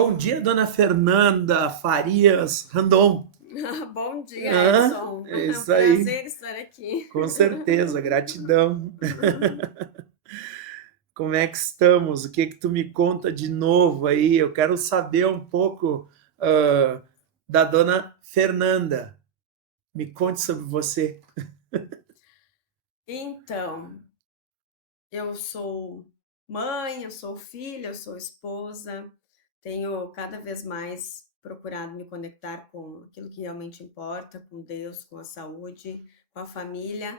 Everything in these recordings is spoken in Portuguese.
Bom dia, dona Fernanda Farias Randon. Bom dia, Edson. É É um isso aí, prazer estar aqui. com certeza, gratidão. Como é que estamos? O que que tu me conta de novo aí? Eu quero saber um pouco ah, da dona Fernanda. Me conte sobre você. Então, eu sou mãe, eu sou filha, eu sou esposa, tenho cada vez mais procurado me conectar com aquilo que realmente importa, com Deus, com a saúde, com a família.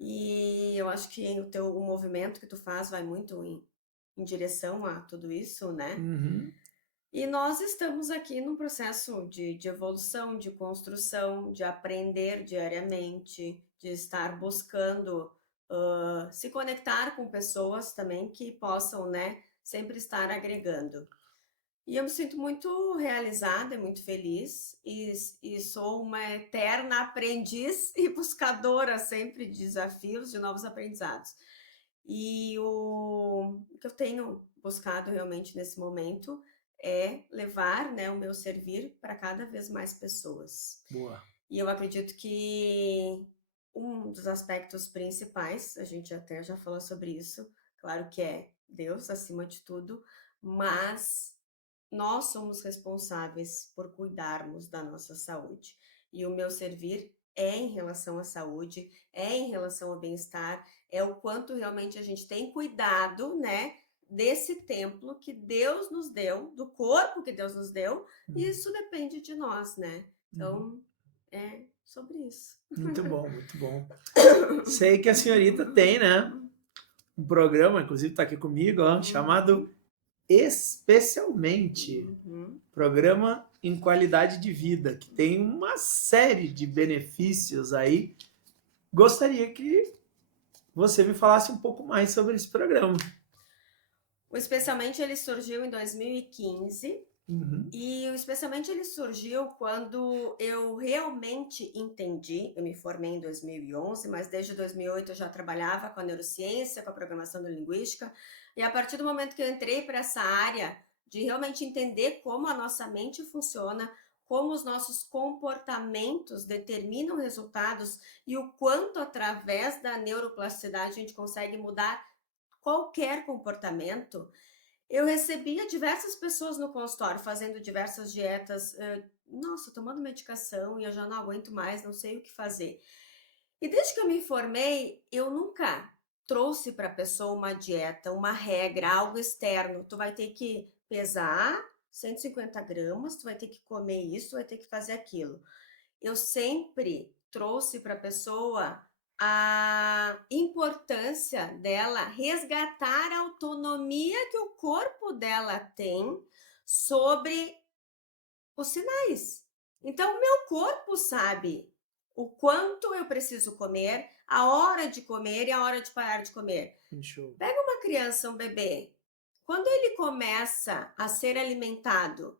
E eu acho que o movimento que tu faz vai muito em direção a tudo isso, né? Uhum, E nós estamos aqui num processo de evolução, de construção, de aprender diariamente, de estar buscando se conectar com pessoas também que possam, né, sempre estar agregando. E eu me sinto muito realizada e muito feliz, e sou uma eterna aprendiz e buscadora sempre de desafios, de novos aprendizados. E o que eu tenho buscado realmente nesse momento é levar, né, o meu servir para cada vez mais pessoas. boa. E eu acredito que um dos aspectos principais, a gente até já falou sobre isso, claro que é Deus acima de tudo, mas nós somos responsáveis por cuidarmos da nossa saúde. E o meu servir é em relação à saúde, é em relação ao bem-estar, é o quanto realmente a gente tem cuidado, né, desse templo que Deus nos deu, do corpo que Deus nos deu, e Uhum, isso depende de nós, né? uhum. Então, é sobre isso. Muito bom, muito bom. Sei que a senhorita tem, né, um programa, inclusive está aqui comigo, ó, chamado Uhum, Especialmente. uhum. Programa em qualidade de vida, que tem uma série de benefícios aí. Gostaria que você me falasse um pouco mais sobre esse programa. O Especialmente ele surgiu em 2015. Uhum, E especialmente ele surgiu quando eu realmente entendi, eu me formei em 2011, mas desde 2008 eu já trabalhava com a neurociência, com a programação neurolinguística, e a partir do momento que eu entrei para essa área de realmente entender como a nossa mente funciona, como os nossos comportamentos determinam resultados e o quanto através da neuroplasticidade a gente consegue mudar qualquer comportamento, eu recebia diversas pessoas no consultório fazendo diversas dietas, nossa, tomando medicação e eu já não aguento mais, não sei o que fazer. E desde que eu me formei, eu nunca trouxe para a pessoa uma dieta, uma regra, algo externo. Tu vai ter que pesar 150 gramas, tu vai ter que comer isso, tu vai ter que fazer aquilo. Eu sempre trouxe para a pessoa a importância dela resgatar a autonomia que o corpo dela tem sobre os sinais. Então, o meu corpo sabe o quanto eu preciso comer, a hora de comer e a hora de parar de comer. show. Pega uma criança, um bebê, quando ele começa a ser alimentado,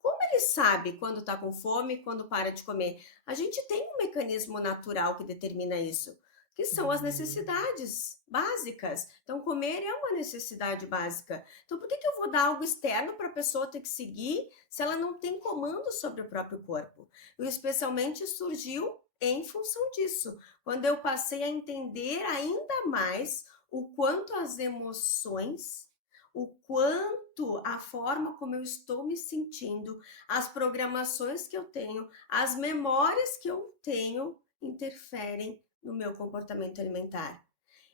como ele sabe quando está com fome e quando para de comer? A gente tem um mecanismo natural que determina isso, que são as Uhum, necessidades básicas. Então, comer é uma necessidade básica. Então, por que eu vou dar algo externo para a pessoa ter que seguir se ela não tem comando sobre o próprio corpo? E especialmente surgiu em função disso, quando eu passei a entender ainda mais o quanto as emoções, o quanto a forma como eu estou me sentindo, as programações que eu tenho, as memórias que eu tenho interferem no meu comportamento alimentar.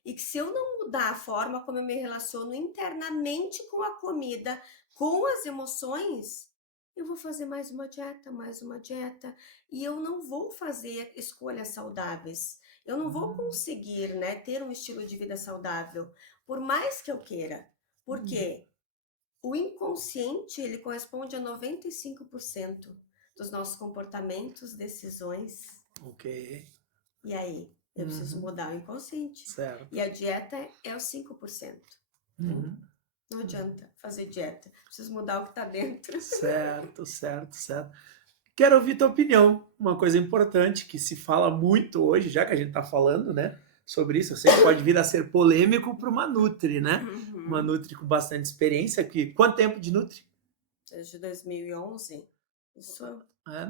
E que se eu não mudar a forma como eu me relaciono internamente com a comida, com as emoções, eu vou fazer mais uma dieta, e eu não vou fazer escolhas saudáveis. Eu não vou uhum, conseguir, né, ter um estilo de vida saudável, por mais que eu queira. Por uhum. quê? O inconsciente, ele corresponde a 95% dos nossos comportamentos, decisões. Ok. E aí, eu preciso Uhum, mudar o inconsciente. E certo. a dieta é os 5%. Então, Uhum, não uhum. adianta fazer dieta. Preciso mudar o que está dentro. Certo, certo, certo. Quero ouvir tua opinião. Uma coisa importante que se fala muito hoje, já que a gente está falando, né, sobre isso, eu sei que pode vir a ser polêmico para uma Nutri, né? Uma Uhum. Nutri com bastante experiência. Que, quanto tempo de Nutri? desde 2011. Isso.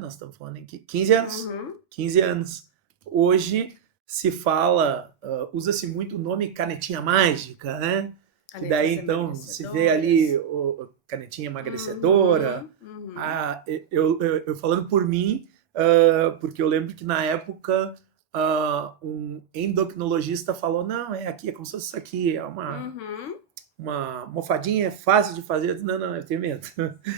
Nós estamos falando aqui 15 anos. Uhum. 15 anos. Hoje se fala, usa-se muito o nome canetinha mágica, né? Que daí Canetas então se vê ali emagrecedoras. o canetinha emagrecedora. Uhum, uhum. Eu falando por mim, porque eu lembro que na época um endocrinologista falou: não, é aqui, é como se fosse isso aqui, é Uhum. uma mofadinha, é fácil de fazer. Eu disse, não, eu tenho medo.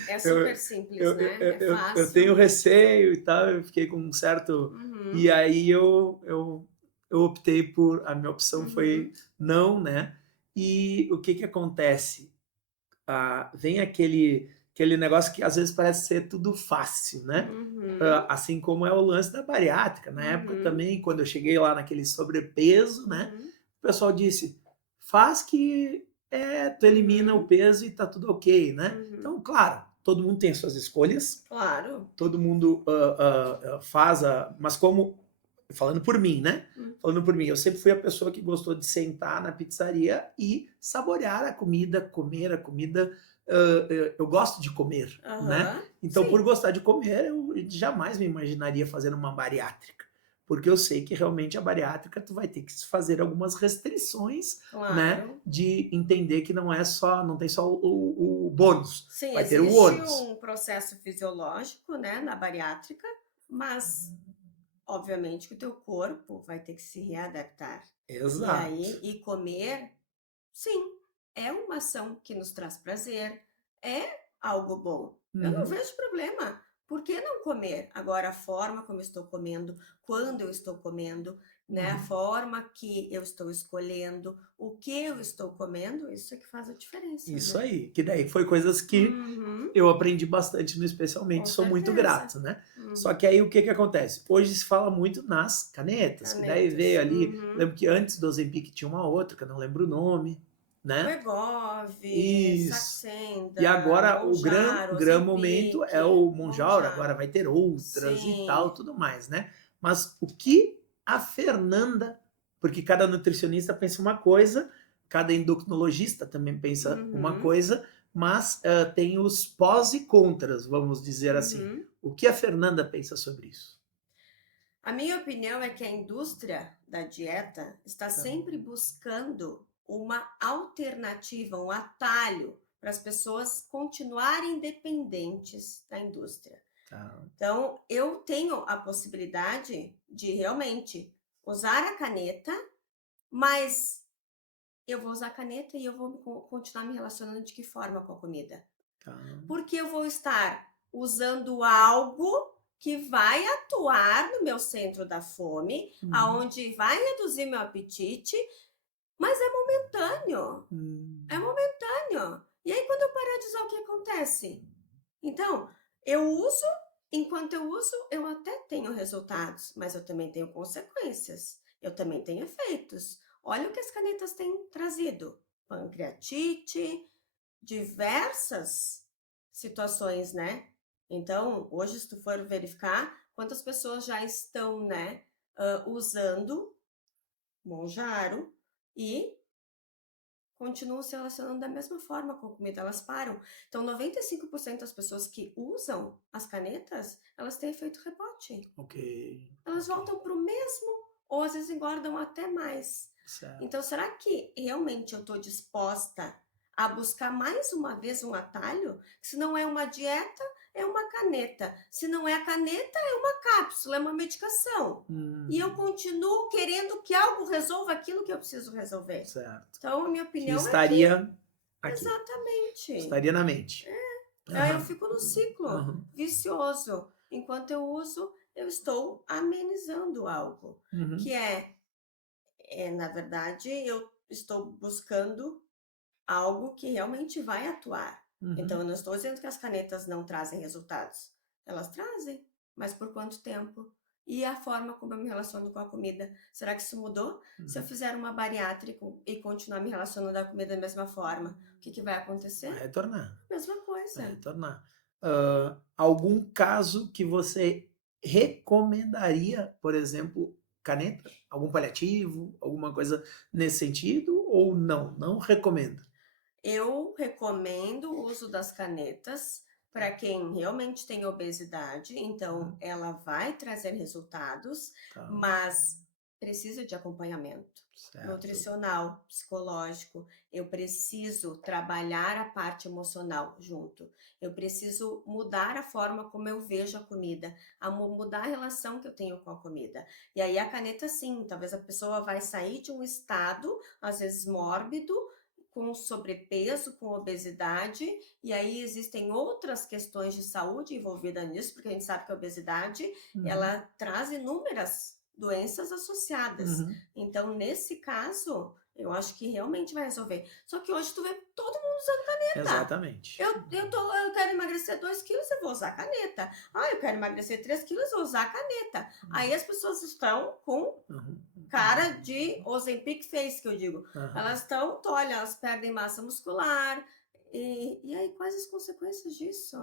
É Eu, super simples, né? É eu tenho fácil. receio e tal, eu fiquei com um certo. Uhum, E aí eu optei por. A minha opção foi uhum, não, né? E o que que acontece? Vem aquele negócio que às vezes parece ser tudo fácil, né? uhum, Assim como é o lance da bariátrica. Na época uhum, também, quando eu cheguei lá naquele sobrepeso, né? uhum, O pessoal disse, faz que tu elimina o uhum, peso e tá tudo ok, né? uhum. Então, claro, todo mundo tem suas escolhas, Claro. todo mundo faz mas como, falando por mim, né? Hum. Falando por mim, eu sempre fui a pessoa que gostou de sentar na pizzaria e saborear a comida, comer a comida. Eu gosto de comer, né? Aham. Então, por Sim, gostar de comer, eu jamais me imaginaria fazendo uma bariátrica. Porque eu sei que realmente a bariátrica tu vai ter que fazer algumas restrições, né? claro. De entender que não tem só o bônus, Sim, vai ter o existe ônus. um processo fisiológico, né, na bariátrica, mas obviamente que o teu corpo vai ter que se readaptar. E Exato. aí, e comer, sim, é uma ação que nos traz prazer, é algo bom. Eu não Uhum. vejo problema. Por que não comer? Agora, a forma como eu estou comendo, quando eu estou comendo, né? A Uhum. forma que eu estou escolhendo, o que eu estou comendo, isso é que faz a diferença, Isso né? aí, que daí foi coisas que Uhum, eu aprendi bastante no Especialmente, com sou muito certeza. grato, né? Só Uhum. que aí o que que acontece? Hoje se fala muito nas canetas, que daí Canetas. veio ali, Uhum. lembro que antes do Ozempic tinha uma outra, que eu não lembro o nome, né? Wegovy, Isso. E Saxenda, agora Mounjaro, gran momento é Ozempic, o Monjaur, agora Mounjaro. vai ter outras e tal, Sim. tudo mais, né? Mas o que a Fernanda, porque cada nutricionista pensa uma coisa, cada endocrinologista também pensa uma Uhum, coisa, mas tem os pós e contras, vamos dizer assim. uhum. O que a Fernanda pensa sobre isso? A minha opinião é que a indústria da dieta está Tá, sempre buscando uma alternativa, um atalho para as pessoas continuarem dependentes da indústria. tá. Então, eu tenho a possibilidade de realmente usar a caneta, mas eu vou usar a caneta e eu vou continuar me relacionando de que forma com a comida? Tá. Porque eu vou estar usando algo que vai atuar no meu centro da fome, Uhum. aonde vai reduzir meu apetite, mas é momentâneo. É Hum. momentâneo. E aí, quando eu parar de usar, o que acontece? Então, eu uso, enquanto eu uso, eu até tenho resultados, mas eu também tenho consequências. Eu também tenho efeitos. Olha o que as canetas têm trazido: pancreatite, diversas situações, né? Então, hoje, se tu for verificar, quantas pessoas já estão, né, usando Monjaro e continuam se relacionando da mesma forma com a comida, elas param. Então, 95% das pessoas que usam as canetas, elas têm efeito rebote. Ok, Elas ok, voltam para o mesmo, ou às vezes engordam até mais. certo. Então, será que realmente eu estou disposta a buscar mais uma vez um atalho? Se não é uma dieta, é uma caneta. Se não é a caneta, é uma cápsula, é uma medicação. E eu Hum, continuo querendo que algo resolva aquilo que eu preciso resolver. certo. Então, a minha Que opinião é que estaria aqui, exatamente. estaria na mente. Aí eu Aham, fico no ciclo aham, vicioso. Enquanto eu uso, eu estou amenizando algo, uhum, que na verdade, eu estou buscando algo que realmente vai atuar. Então, uhum. eu não estou dizendo que as canetas não trazem resultados. Elas trazem, mas por quanto tempo? E a forma como eu me relaciono com a comida. Será que isso mudou? Se eu Uhum. fizer uma bariátrica e continuar me relacionando à comida da mesma forma, o que vai Vai acontecer? retornar, Mesma vai coisa. retornar. Algum caso que você recomendaria, por exemplo, caneta? Algum paliativo? Alguma coisa nesse sentido? Ou não? Não recomenda? Eu recomendo o uso das canetas para quem realmente tem obesidade, então Uhum. ela vai trazer resultados, Tá, mas precisa de acompanhamento certo. nutricional, psicológico. Eu preciso trabalhar a parte emocional junto. Eu preciso mudar a forma como eu vejo a comida, mudar a relação que eu tenho com a comida. E aí a caneta, sim, talvez a pessoa vai sair de um estado, às vezes mórbido, com sobrepeso, com obesidade, e aí existem outras questões de saúde envolvidas nisso, porque a gente sabe que a obesidade, Uhum, ela traz inúmeras doenças associadas. uhum. Então, nesse caso, eu acho que realmente vai resolver. Só que hoje tu vê todo mundo usando caneta. Exatamente. Eu quero emagrecer 2 quilos, eu vou usar caneta. Ah, eu quero emagrecer 3 quilos, eu vou usar caneta. Aí Uhum, as pessoas estão com uhum, cara de Ozempic face, que eu digo. aham. Elas estão, tu olha, elas perdem massa muscular. E aí, quais as consequências disso?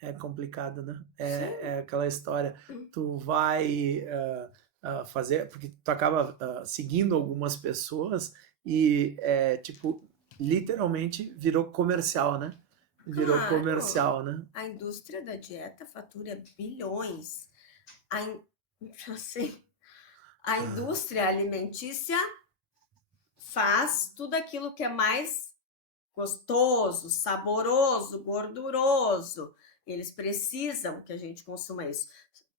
É complicado, né? Sim. É aquela história, Hum. tu vai fazer, porque tu acaba seguindo algumas pessoas e, tipo, literalmente virou comercial, né? Virou Claro, comercial, né? a indústria da dieta fatura bilhões. A in assim, a Ah, indústria alimentícia faz tudo aquilo que é mais gostoso, saboroso, gorduroso. Eles precisam que a gente consuma isso.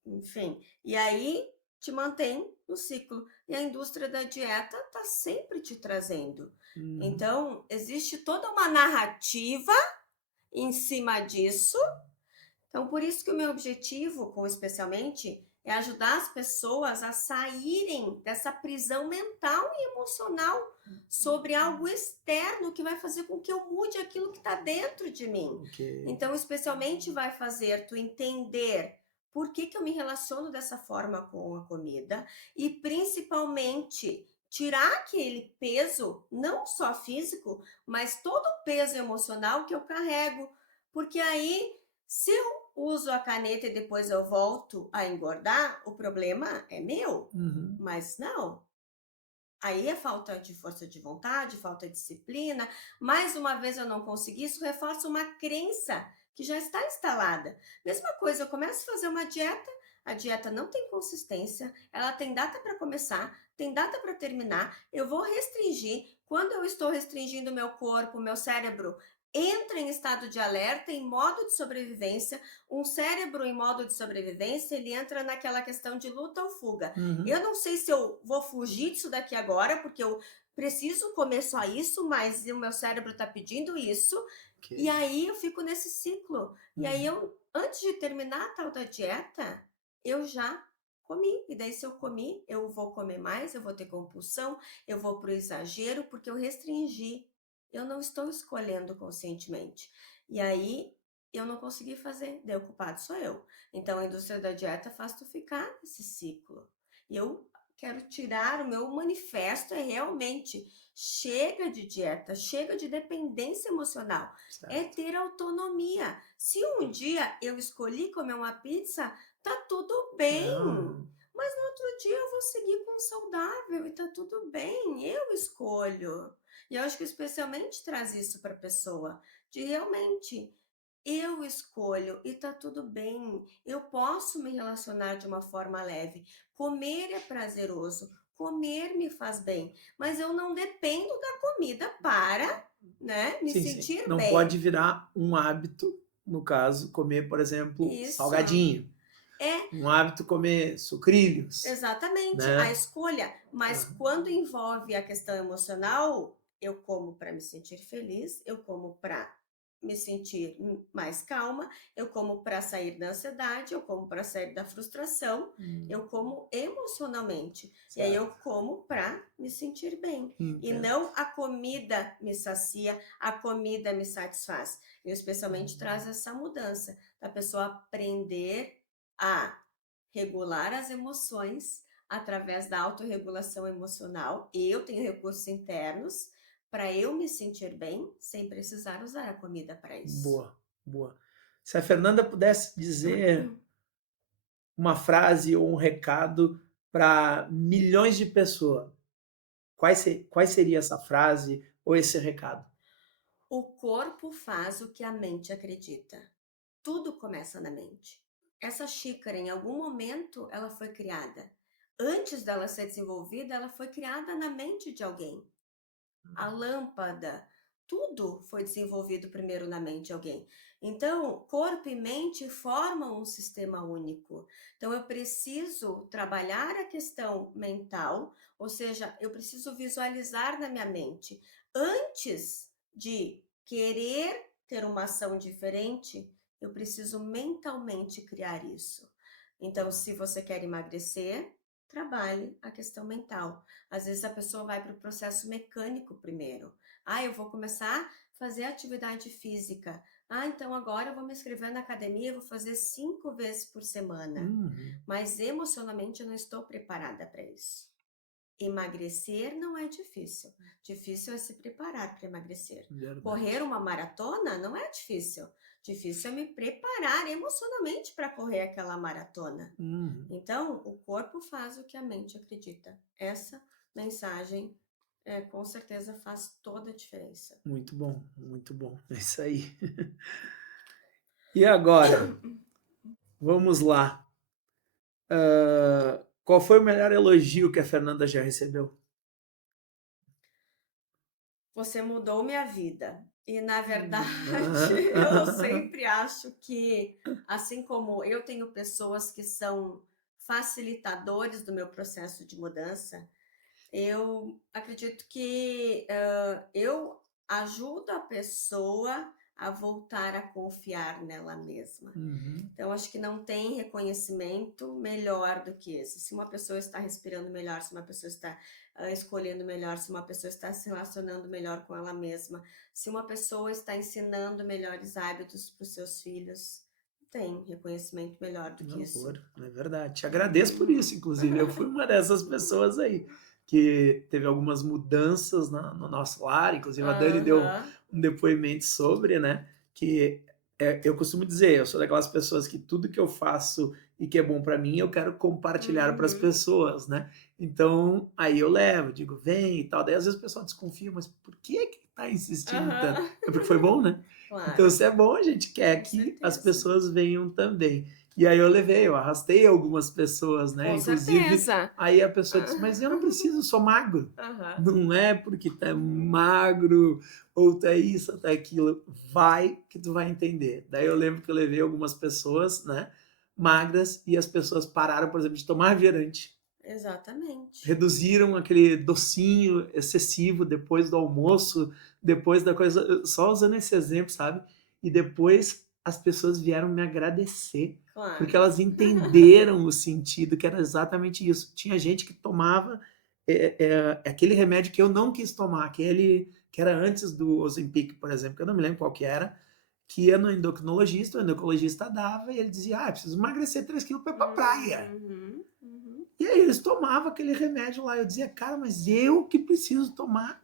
Enfim, e aí te mantém no ciclo. E a indústria da dieta está sempre te trazendo. uhum, Então, existe toda uma narrativa em cima disso. Então, por isso que o meu objetivo, com especialmente, é ajudar as pessoas a saírem dessa prisão mental e emocional sobre algo externo que vai fazer com que eu mude aquilo que está dentro de mim. ok. Então, especialmente vai fazer tu entender por que, que eu me relaciono dessa forma com a comida e principalmente tirar aquele peso, não só físico, mas todo o peso emocional que eu carrego. Porque aí, se eu uso a caneta e depois eu volto a engordar, o problema é meu. Uhum, Mas não. Aí é falta de força de vontade, falta de disciplina. Mais uma vez eu não consegui, isso reforça uma crença que já está instalada. Mesma coisa, eu começo a fazer uma dieta, a dieta não tem consistência, ela tem data para começar, tem data para terminar, eu vou restringir. Quando eu estou restringindo meu corpo, meu cérebro entra em estado de alerta, em modo de sobrevivência. Um cérebro em modo de sobrevivência, ele entra naquela questão de luta ou fuga. uhum, Eu não sei se eu vou fugir disso daqui agora, porque eu preciso comer só isso, mas o meu cérebro está pedindo isso. ok. E aí eu fico nesse ciclo. E aí Uhum, eu, antes de terminar a tal da dieta, eu já comi. E daí, se eu comi, eu vou comer mais, eu vou ter compulsão, eu vou para o exagero, porque eu restringi. Eu não estou escolhendo conscientemente. E aí eu não consegui fazer, daí o culpado sou eu. Então a indústria da dieta faz tu ficar nesse ciclo. E eu quero tirar, o meu manifesto é realmente chega de dieta, chega de dependência emocional, é certo. ter autonomia. Se um dia eu escolhi comer uma pizza, tá tudo bem. Não, Mas no outro dia eu vou seguir com saudável e tá tudo bem, eu escolho. E eu acho que especialmente traz isso para a pessoa, de realmente eu escolho e tá tudo bem. Eu posso me relacionar de uma forma leve. Comer é prazeroso, comer me faz bem, mas eu não dependo da comida para, né, me sim, sim. sentir Não pode bem. virar um hábito, no caso, comer, por exemplo, Isso. salgadinho. É, Um hábito comer sucrilhos, exatamente, a né? escolha. Mas Ah, quando envolve a questão emocional, eu como para me sentir feliz, eu como para me sentir mais calma, eu como para sair da ansiedade, eu como para sair da frustração, eu como emocionalmente. E aí eu certo. como para me sentir bem. E Entendo. não a comida me sacia, a comida me satisfaz. Eu especialmente traz essa mudança da pessoa aprender a regular as emoções através da autorregulação emocional. Eu tenho recursos internos para eu me sentir bem sem precisar usar a comida para isso. Boa, boa. Se a Fernanda pudesse dizer uma frase ou um recado para milhões de pessoas, qual seria essa frase ou esse recado? O corpo faz o que a mente acredita. tudo começa na mente. Essa xícara, em algum momento, ela foi criada. Antes dela ser desenvolvida, ela foi criada na mente de alguém. A lâmpada, tudo foi desenvolvido primeiro na mente de alguém. Então, corpo e mente formam um sistema único. Então, eu preciso trabalhar a questão mental, ou seja, eu preciso visualizar na minha mente. Antes de querer ter uma ação diferente, eu preciso mentalmente criar isso. Então, se você quer emagrecer, trabalhe a questão mental. Às vezes a pessoa vai para o processo mecânico primeiro. Eu vou começar a fazer atividade física. Então agora eu vou me inscrever na academia, vou fazer 5 vezes por semana. Uhum. Mas emocionalmente eu não estou preparada para isso. Emagrecer não é difícil. Difícil é se preparar para emagrecer. Verdade. Correr uma maratona não é difícil. Difícil é me preparar emocionalmente para correr aquela maratona. Uhum. Então, o corpo faz o que a mente acredita. Essa mensagem, com certeza, faz toda a diferença. Muito bom, muito bom. É isso aí. E agora, vamos lá. Qual foi o melhor elogio que a Fernanda já recebeu? Você mudou minha vida. E, na verdade, Ah, eu sempre acho que, assim como eu tenho pessoas que são facilitadores do meu processo de mudança, eu acredito que eu ajudo a pessoa a voltar a confiar nela mesma. Uhum. Então, acho que não tem reconhecimento melhor do que esse. Se uma pessoa está respirando melhor, se uma pessoa está escolhendo melhor, se uma pessoa está se relacionando melhor com ela mesma, se uma pessoa está ensinando melhores hábitos para os seus filhos, não tem reconhecimento melhor do que isso. Horror, é verdade. Te agradeço por isso, inclusive. Eu fui uma dessas pessoas aí, que teve algumas mudanças no nosso lar, inclusive a Dani deu Aham. um depoimento sobre, né? Que eu costumo dizer, eu sou daquelas pessoas que tudo que eu faço e que é bom para mim, eu quero compartilhar para as Uhum. pessoas, né? Então, aí eu levo, digo, vem e tal. Daí às vezes o pessoal desconfia, mas por que tá insistindo tanto? Aham. É porque foi bom, né? Então, Claro, se é bom, a gente quer com que as certeza. pessoas venham também. E aí eu arrastei algumas pessoas, né? Com Inclusive, certeza. aí a pessoa disse, mas eu não preciso, eu sou magro. Aham. Não é porque tá magro, ou tá isso, ou tá aquilo. Vai que tu vai entender. Daí eu lembro que eu levei algumas pessoas, né? Magras, e as pessoas pararam, por exemplo, de tomar refrigerante. Exatamente. Reduziram aquele docinho excessivo depois do almoço, depois da coisa, só usando esse exemplo, sabe? E depois as pessoas vieram me agradecer, porque Claro. elas entenderam o sentido, que era exatamente isso. Tinha gente que tomava aquele remédio que eu não quis tomar, aquele que era antes do Ozempic, por exemplo, que eu não me lembro qual que era, que ia no endocrinologista, o endocrinologista dava e ele dizia, preciso emagrecer 3 quilos para ir pra praia. Uhum, uhum. E aí eles tomavam aquele remédio lá. Eu dizia, cara, mas eu que preciso tomar,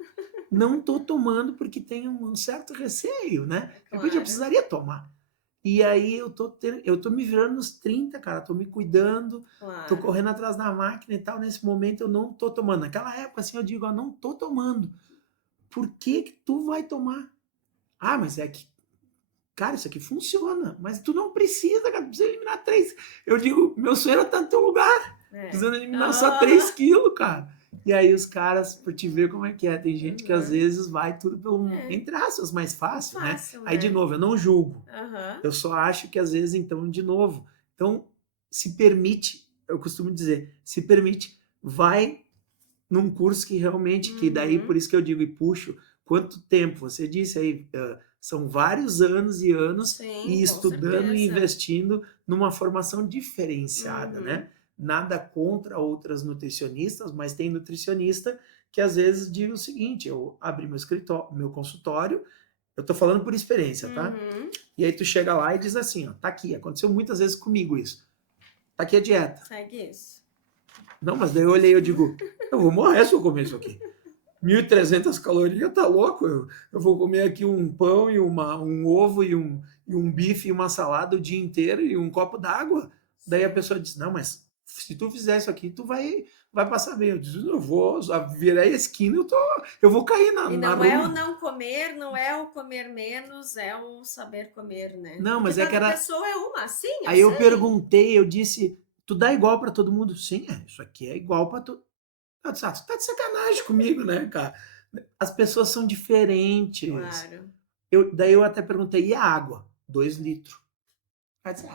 não tô tomando porque tenho um certo receio, né? De repente eu Claro. precisaria tomar. E aí eu tô me virando nos 30, cara, tô me cuidando, tô Claro. correndo atrás da máquina e tal. Nesse momento eu não tô tomando. Naquela época, assim, eu digo, não tô tomando. Por que que tu vai tomar? Mas é que, cara, isso aqui funciona. Mas tu não precisa, cara, tu precisa eliminar 3. Eu digo, meu sonho era estar no teu lugar. Precisando eliminar só 3 quilos, cara. E aí os caras, por te ver como é que é, tem gente que às vezes vai tudo pelo, entre aspas, mais fácil, né? Aí, de novo, eu não julgo. Eu só acho que às vezes, então, de novo. Então, se permite, eu costumo dizer, se permite, vai num curso que realmente, que daí, por isso que eu digo e puxo, quanto tempo? Você disse aí, são vários anos e anos Sim, e com estudando e certeza. investindo numa formação diferenciada, Uhum. né? Nada contra outras nutricionistas, mas tem nutricionista que às vezes diz o seguinte, eu abri meu escritório, meu consultório, eu tô falando por experiência, tá? Uhum. E aí tu chega lá e diz assim, ó, tá aqui, aconteceu muitas vezes comigo isso. Tá aqui a dieta. Segue isso. Não, mas daí eu olhei e eu digo, eu vou morrer se eu comer isso aqui. 1.300 calorias, tá louco? Eu vou comer aqui um pão e um ovo e um bife e uma salada o dia inteiro e um copo d'água. Daí a pessoa diz, não, mas se tu fizer isso aqui, tu vai vai passar bem. Eu disse, eu vou, já virei a esquina, eu vou cair na, E na não é o rua. não comer, não é o comer menos, é o saber comer, né? Não, Porque mas é que cada era. pessoa é uma, sim, eu Aí eu sei. perguntei, eu disse, tu dá igual para todo mundo? Sim, isso aqui é igual para todo. Eu disse, tu tá de sacanagem comigo, né, cara? As pessoas são diferentes. Claro, Daí eu até perguntei, e a água? 2 litros. Aí disse,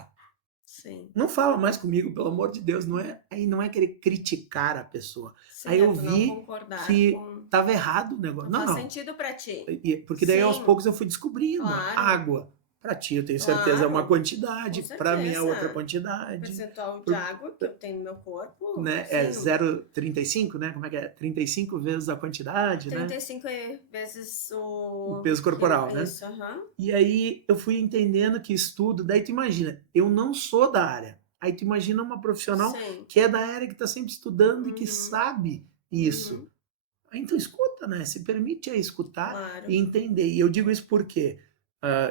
sim. não fala mais comigo, pelo amor de Deus. Aí não é querer criticar a pessoa. Aí Sim, é eu tu não vi concordar que com. estava errado o negócio. Não Não, faz não. sentido para ti. Porque daí aos Sim, poucos eu fui descobrindo. claro, Água, para ti eu tenho certeza é uma claro, com quantidade, para mim é outra certeza. O quantidade. percentual de Por- água que eu tenho no meu corpo, Né, é sim, 0,35, né? Como é que é? 35 vezes a quantidade, né? 35 vezes O o peso que eu. corporal, né? Isso, aham. E aí eu fui entendendo que estudo, daí tu imagina, eu não sou da área. Aí tu imagina uma profissional Sim. que é da área, que está sempre estudando e que Uhum, sabe isso. uhum, Aí então escuta, né? Se permite a escutar e claro. entender. E eu digo isso porque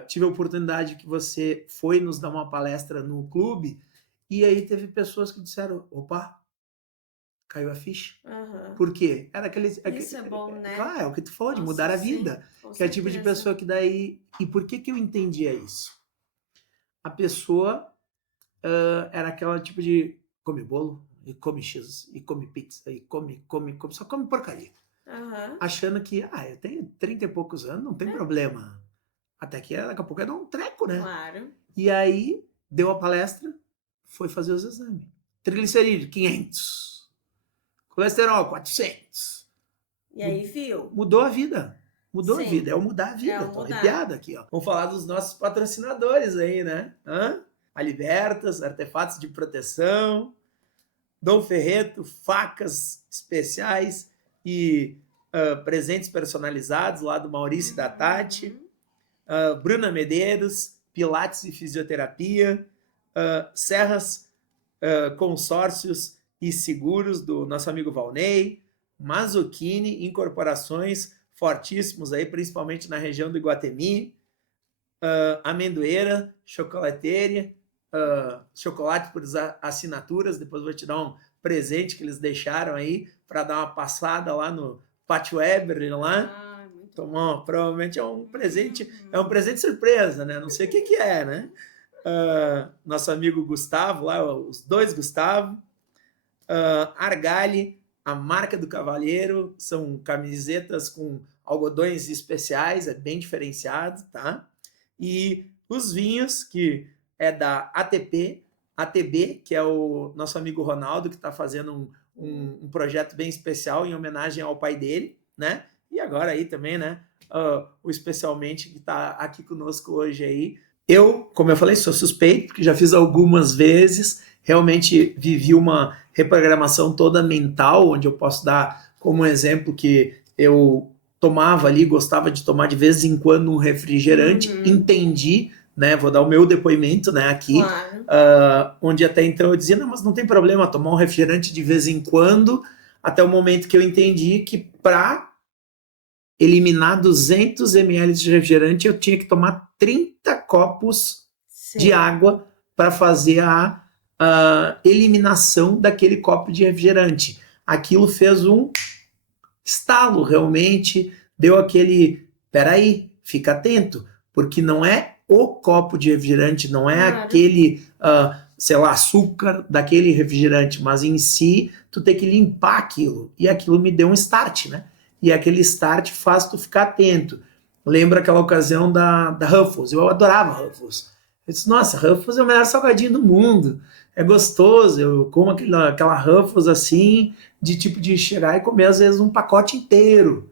tive a oportunidade que você foi nos dar uma palestra no clube e aí teve pessoas que disseram, opa, caiu a ficha. Aham. Por quê? Era Isso é bom, né? claro, é o que tu falou, de Nossa, mudar a sim, vida. com Que é o tipo de certeza. pessoa que daí. E por que que eu entendia isso? A pessoa era aquela tipo de come bolo, e come X, e come pizza, e come, só come porcaria. Aham. Achando que, eu tenho 30 e poucos anos, não tem problema. Até que daqui a pouco é dar um treco, né? Claro. E aí, deu a palestra, foi fazer os exames. Triglicerídeo, 500. Colesterol, 400. E aí, viu? Mudou a vida. Mudou a vida. Sim, É o mudar a é vida. o Tô mudar. arrepiado aqui, ó. Vamos falar dos nossos patrocinadores aí, né? A Libertas, artefatos de proteção, Dom Ferreto, facas especiais e presentes personalizados lá do Maurício e da Tati. Uhum. Bruna Medeiros, Pilates e Fisioterapia. Serras Consórcios e Seguros do nosso amigo Valnei. Mazzucchini, incorporações fortíssimos aí, principalmente na região do Iguatemi. Amendoeira, chocolateria, chocolate por assinaturas. Depois vou te dar um presente que eles deixaram aí para dar uma passada lá no Pátio Weber lá. Muito Tomou, bom. provavelmente é um presente surpresa, né? Não sei o que que é, né? Nosso amigo Gustavo lá, os dois Gustavo. Argali, a marca do Cavalheiro, são camisetas com algodões especiais, é bem diferenciado, tá? E os vinhos, que é da ATB, que é o nosso amigo Ronaldo, que está fazendo um projeto bem especial em homenagem ao pai dele, né? E agora aí também, né? O especialmente que está aqui conosco hoje aí. Eu, como eu falei, sou suspeito, porque já fiz algumas vezes, realmente vivi uma reprogramação toda mental, onde eu posso dar como exemplo que eu tomava ali, gostava de tomar de vez em quando um refrigerante, entendi, né, vou dar o meu depoimento, né, aqui, Claro. onde até então eu dizia, não, mas não tem problema tomar um refrigerante de vez em quando, até o momento que eu entendi que para eliminar 200 ml de refrigerante eu tinha que tomar 30 copos de Sim. água para fazer a eliminação daquele copo de refrigerante. Aquilo fez um estalo, realmente deu aquele, peraí, fica atento, porque não é o copo de refrigerante, não é Claro. aquele, sei lá, açúcar daquele refrigerante, mas em si tu tem que limpar aquilo. E aquilo me deu um start, né? E aquele start faz tu ficar atento. Lembra aquela ocasião da Ruffles? Eu adorava Ruffles. Eu disse, nossa, Ruffles é o melhor salgadinho do mundo. É gostoso, eu como aquela Ruffles assim, de tipo de chegar e comer às vezes um pacote inteiro.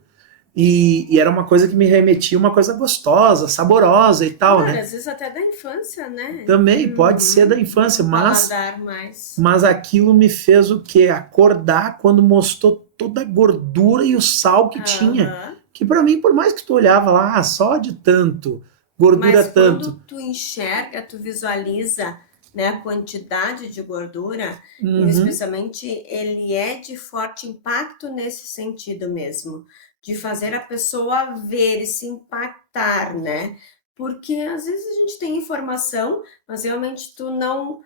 E era uma coisa que me remetia uma coisa gostosa, saborosa e tal, Claro, né? às vezes até da infância, né? Também pode ser da infância, Paladar mais. mas aquilo me fez o quê? Acordar quando mostrou toda a gordura e o sal que tinha. Que para mim, por mais que tu olhava lá, só de tanto, gordura Mas quando tanto. tu enxerga, tu visualiza, né, a quantidade de gordura, e Uhum. especialmente ele é de forte impacto nesse sentido mesmo, de fazer a pessoa ver e se impactar, né? Porque às vezes a gente tem informação, mas realmente tu não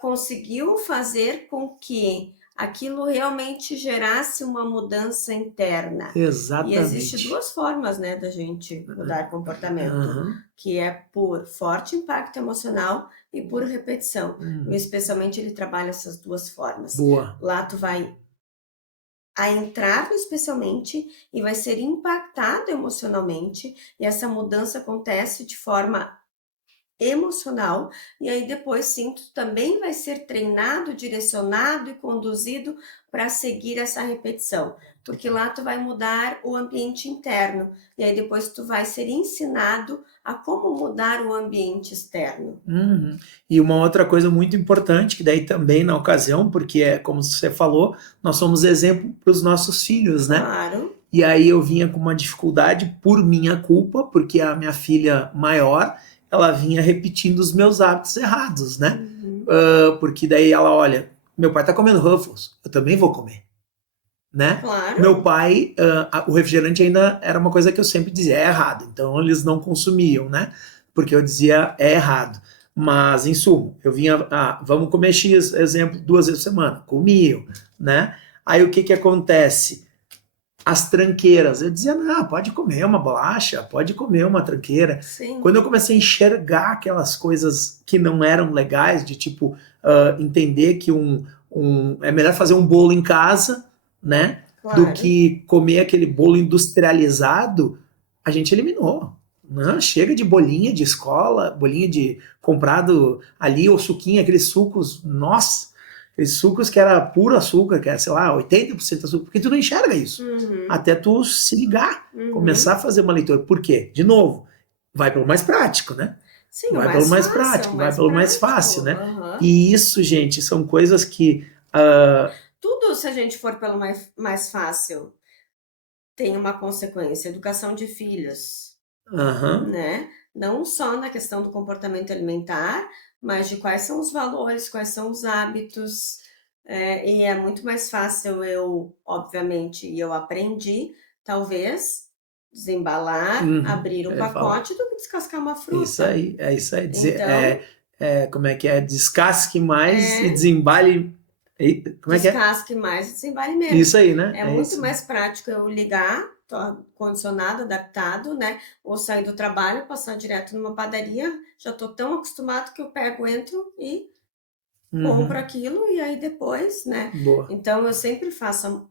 conseguiu fazer com que aquilo realmente gerasse uma mudança interna. E existem Exatamente. 2 formas, né, da gente mudar comportamento, Aham. que é por forte impacto emocional e por repetição. E Hum, especialmente ele trabalha essas 2 formas. boa. Lá tu vai a entrar especialmente e vai ser impactado emocionalmente, e essa mudança acontece de forma emocional, e aí depois sim, tu também vai ser treinado, direcionado e conduzido para seguir essa repetição, porque lá tu vai mudar o ambiente interno, e aí depois tu vai ser ensinado a como mudar o ambiente externo. Uhum. E uma outra coisa muito importante, que daí também na ocasião, porque é como você falou, nós somos exemplo para os nossos filhos, né? Claro. E aí eu vinha com uma dificuldade por minha culpa, porque a minha filha maior, ela vinha repetindo os meus hábitos errados, né? Uhum. Porque daí ela olha, meu pai tá comendo Ruffles, eu também vou comer, né? Meu Claro. pai, o refrigerante ainda era uma coisa que eu sempre dizia, é errado. Então eles não consumiam, né? Porque eu dizia, é errado. Mas, em suma, eu vinha, vamos comer X, exemplo, 2 vezes por semana. Comiam, né? Aí o que que acontece? As tranqueiras. Eu dizia, não, pode comer uma bolacha, pode comer uma tranqueira. Sim. Quando eu comecei a enxergar aquelas coisas que não eram legais, de tipo, entender que é melhor fazer um bolo em casa, né? Do Claro. que comer aquele bolo industrializado, a gente eliminou. Não, chega de bolinha de escola, bolinha de comprado ali, ou suquinho, aqueles sucos, nossa, aqueles sucos que era puro açúcar, que era, sei lá, 80% açúcar, porque tu não enxerga isso. Uhum. Até tu se ligar, Uhum. começar a fazer uma leitura. Por quê? De novo, vai pelo mais prático, né? Sim, o Vai pelo mais mais fácil, o prático, vai mais pelo mais prático. fácil, né? Aham. E isso, gente, são coisas que. Uh, Tudo, se a gente for pelo mais fácil, tem uma consequência. Educação de filhos, né? Não só na questão do comportamento alimentar, mas de quais são os valores, quais são os hábitos. E é muito mais fácil eu, obviamente, e eu aprendi, talvez, desembalar, abrir um eu ia falar. pacote do que descascar uma Isso fruta. aí, é isso aí. Então, Como é que é? Descasque mais e é desembale. Como é que é? descasque mais e desembale menos. Isso aí, né? É É muito isso. mais prático eu ligar, tô condicionado, adaptado, né? Ou sair do trabalho, passar direto numa padaria, já tô tão acostumado que eu pego, entro e compro Uhum. aquilo e aí depois, né? Boa. Então eu sempre falo,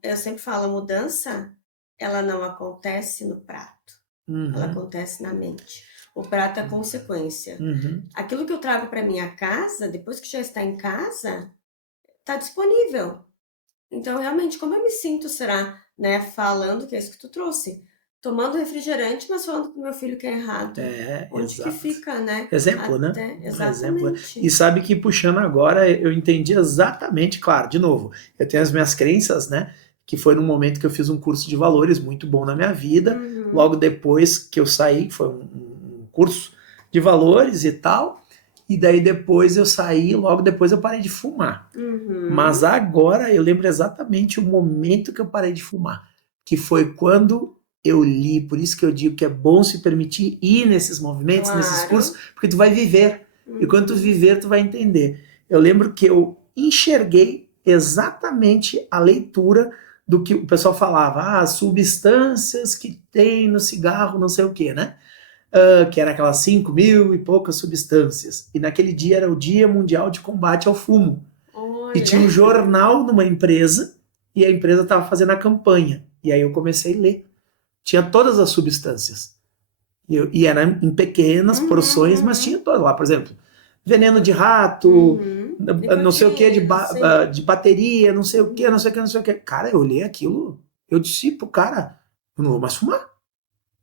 a mudança, ela não acontece no prato, ela Uhum. acontece na mente. O prato é a consequência. Uhum. Aquilo que eu trago para minha casa, depois que já está em casa, está disponível. Então, realmente, como eu me sinto, será, né, falando que é isso que tu trouxe, tomando refrigerante, mas falando pro meu filho que é errado. Onde que Exato. fica, né? Exemplo, né? Até, Exemplo. E exatamente. sabe que puxando agora, eu entendi exatamente, claro, de novo, eu tenho as minhas crenças, né? Que foi num momento que eu fiz um curso de valores muito bom na minha vida. Uhum, Logo depois que eu saí, foi um curso de valores e tal. E daí depois eu saí, logo depois eu parei de fumar. Mas uhum. agora eu lembro exatamente o momento que eu parei de fumar, que foi quando eu li, por isso que eu digo que é bom se permitir ir nesses movimentos, nesses cursos, Claro. porque tu vai viver. E quando tu Uhum. viver, tu vai entender. Eu lembro que eu enxerguei exatamente a leitura do que o pessoal falava, as substâncias que tem no cigarro, não sei o que, né? Que era aquelas 5.000 e poucas substâncias. E naquele dia era o Dia Mundial de Combate ao Fumo. E Olha. tinha um jornal numa empresa, e a empresa estava fazendo a campanha. E aí eu comecei a ler. Tinha todas as substâncias. E era em pequenas Uhum, porções, mas tinha uhum. todas lá. Por exemplo, veneno de rato, Uhum. não sei o que, Nicotina, sim. de bateria, não sei o que, não Uhum. sei o que, não sei o que. Cara, eu olhei aquilo, eu disse pro cara, eu não vou mais fumar.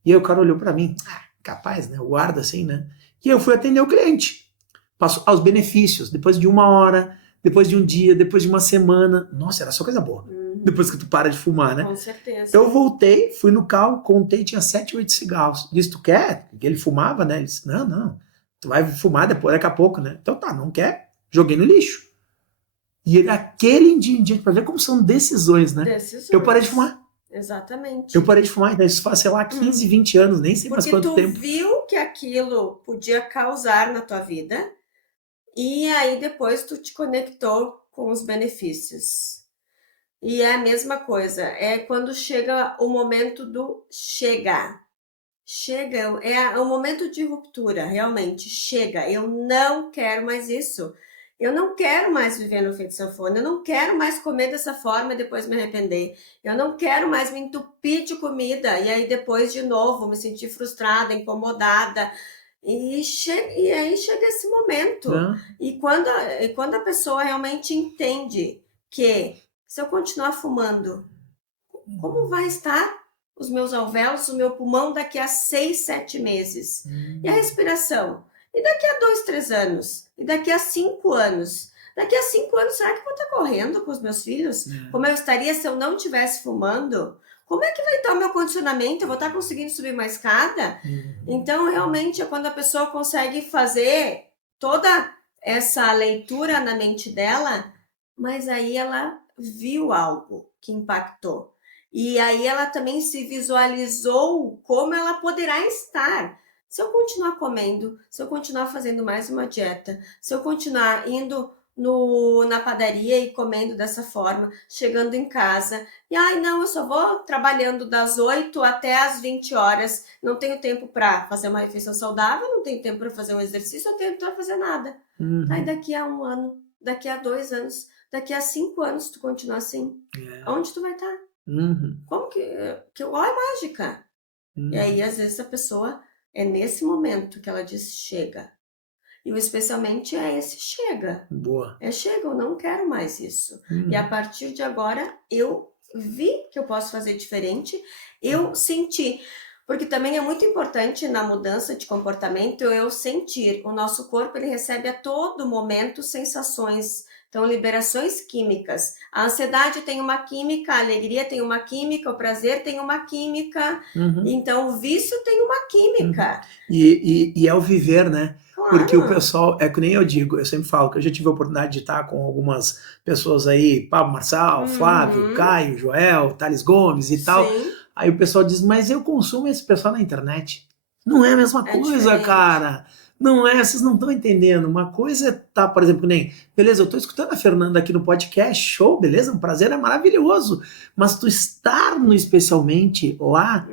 E aí o cara olhou para mim, capaz, né? O guarda assim, né? E eu fui atender o cliente. Passo aos benefícios, depois de 1 hora, depois de um dia, depois de uma semana. Nossa, era só coisa boa. Depois Uhum. que tu para de fumar, né? Com certeza. Eu voltei, fui no carro, contei, tinha 7, 8 cigarros. Disse, tu quer? Porque ele fumava, né? Ele disse, não, não. Tu vai fumar depois, daqui a pouco, né? Então tá, não quer? Joguei no lixo. E ele, aquele dia em dia, pra ver como são decisões, né? Eu parei de Decisões. fumar. Eu Exatamente. parei de fumar, então isso faz, sei lá, 15, 20 anos, nem sei mais Porque quanto tu tempo. viu que aquilo podia causar na tua vida e aí depois tu te conectou com os benefícios. E é a mesma coisa, é quando chega o momento do chegar. Chega, é o momento de ruptura, realmente, chega, eu não quero mais isso. Eu não quero mais viver no efeito sanfona, eu não quero mais comer dessa forma e depois me arrepender. Eu não quero mais me entupir de comida e aí depois de novo me sentir frustrada, incomodada. E aí chega esse momento. Né? E quando a pessoa realmente entende que se eu continuar fumando, como vai estar os meus alvéolos, o meu pulmão daqui a 6, 7 meses? E a respiração? E daqui a 2, 3 anos? E daqui a 5 anos? Daqui a 5 anos, será que eu vou estar correndo com os meus filhos? Como eu estaria se eu não estivesse fumando? Como é que vai estar o meu condicionamento? Eu vou estar conseguindo subir uma escada? Então, realmente, é quando a pessoa consegue fazer toda essa leitura na mente dela, mas aí ela viu algo que impactou. E aí ela também se visualizou como ela poderá estar. Se eu continuar comendo, se eu continuar fazendo mais uma dieta, se eu continuar indo na padaria e comendo dessa forma, chegando em casa, e ai não, eu só vou trabalhando das 8 até as 20 horas, não tenho tempo para fazer uma refeição saudável, não tenho tempo para fazer um exercício, não tenho tempo para fazer nada. Aí daqui a 1 ano, daqui a 2 anos, daqui a 5 anos, tu continuar assim, onde tu vai estar? Como que olha a mágica? E aí, às vezes, a pessoa é nesse momento que ela diz chega. E o especialmente é esse chega. Boa. É chega, eu não quero mais isso. E a partir de agora, eu vi que eu posso fazer diferente, eu senti. Porque também é muito importante na mudança de comportamento eu sentir. O nosso corpo, ele recebe a todo momento sensações. Então, liberações químicas. A ansiedade tem uma química, a alegria tem uma química, o prazer tem uma química. Então, o vício tem uma química. E é o viver, né? Claro. Porque o pessoal, é que nem eu digo, eu sempre falo que eu já tive a oportunidade de estar com algumas pessoas aí, Pablo Marçal, Flávio, Caio, Joel, Thales Gomes e tal. Sim. Aí o pessoal diz, mas eu consumo esse pessoal na internet. Não é a mesma coisa, diferente. cara. Não é, vocês não estão entendendo. Uma coisa é tá, por exemplo, nem, beleza, eu tô escutando a Fernanda aqui no podcast, show, beleza, um prazer, é maravilhoso. Mas tu estar no especialmente lá,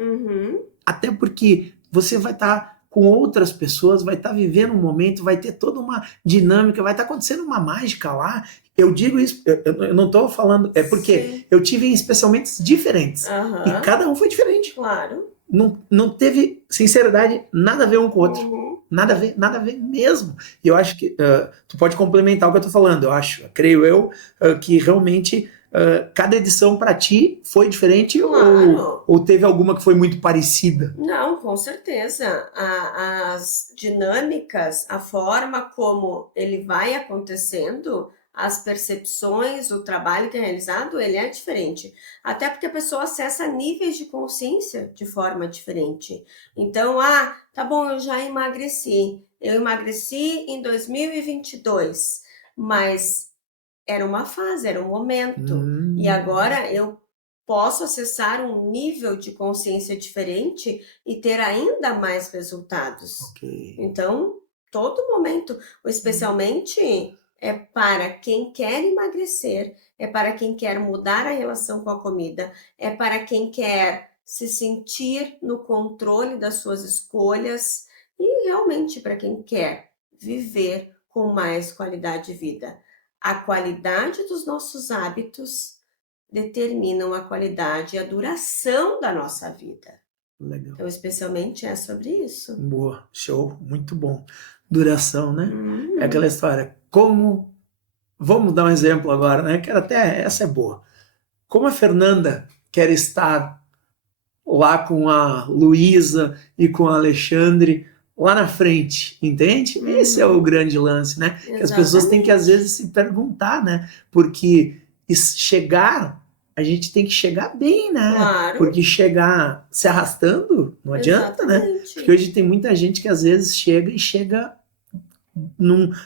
até porque você vai estar com outras pessoas, vai estar vivendo um momento, vai ter toda uma dinâmica, vai estar acontecendo uma mágica lá. Eu digo isso, eu não estou falando, é porque Sim. eu tive especialmente diferentes. E cada um foi diferente. Claro. Não teve, sinceridade, nada a ver um com o outro. Nada a ver mesmo. E eu acho que tu pode complementar o que eu tô falando. Eu acho, creio eu, que realmente cada edição para ti foi diferente. Claro. Ou teve alguma que foi muito parecida? Não, com certeza. As dinâmicas, a forma como ele vai acontecendo, as percepções, o trabalho que é realizado, ele é diferente. Até porque a pessoa acessa níveis de consciência de forma diferente. Então, tá bom, eu já emagreci. Eu emagreci em 2022, mas era uma fase, era um momento. E agora eu posso acessar um nível de consciência diferente e ter ainda mais resultados. Ok. Então, todo momento, especialmente é para quem quer emagrecer, é para quem quer mudar a relação com a comida, é para quem quer se sentir no controle das suas escolhas e realmente para quem quer viver com mais qualidade de vida. A qualidade dos nossos hábitos determinam a qualidade e a duração da nossa vida. Legal. Então, especialmente é sobre isso. Boa, show, muito bom. Duração, né? É aquela história, como... Vamos dar um exemplo agora, né? Que até essa é boa. Como a Fernanda quer estar lá com a Luísa e com o Alexandre lá na frente, entende? Esse é o grande lance, né? Que as pessoas têm que às vezes se perguntar, né? Porque chegar, a gente tem que chegar bem, né? Claro. Porque chegar se arrastando não adianta, né? Porque hoje tem muita gente que às vezes chega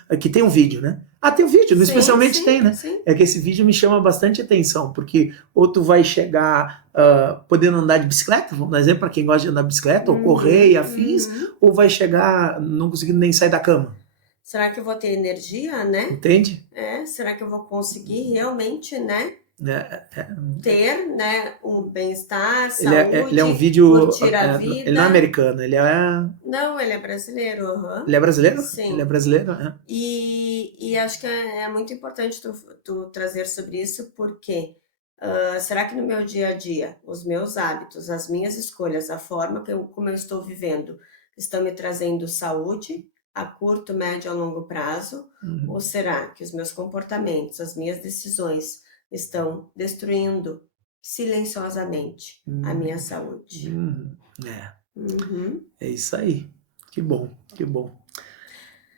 aqui tem um vídeo, né? Tem um vídeo, no especialmente tem, né? Sim. É que esse vídeo me chama bastante atenção, porque ou tu vai chegar podendo andar de bicicleta, vamos dar exemplo para quem gosta de andar de bicicleta, ou correr e afins, ou vai chegar não conseguindo nem sair da cama. Será que eu vou ter energia, né? Entende? Será que eu vou conseguir realmente, né? ter, né, um bem-estar, Ele é um saúde, vídeo. curtir a Ele não é vida. americano, ele é. Não, ele é brasileiro, aham. Ele é brasileiro? Ele é Sim. brasileiro? É. E acho que é muito importante tu trazer sobre isso, porque será que no meu dia a dia, os meus hábitos, as minhas escolhas, a forma como eu estou vivendo, estão me trazendo saúde a curto, médio ou longo prazo? Ou será que os meus comportamentos, as minhas decisões estão destruindo silenciosamente a minha saúde? É. Uhum. É isso aí. Que bom, que bom.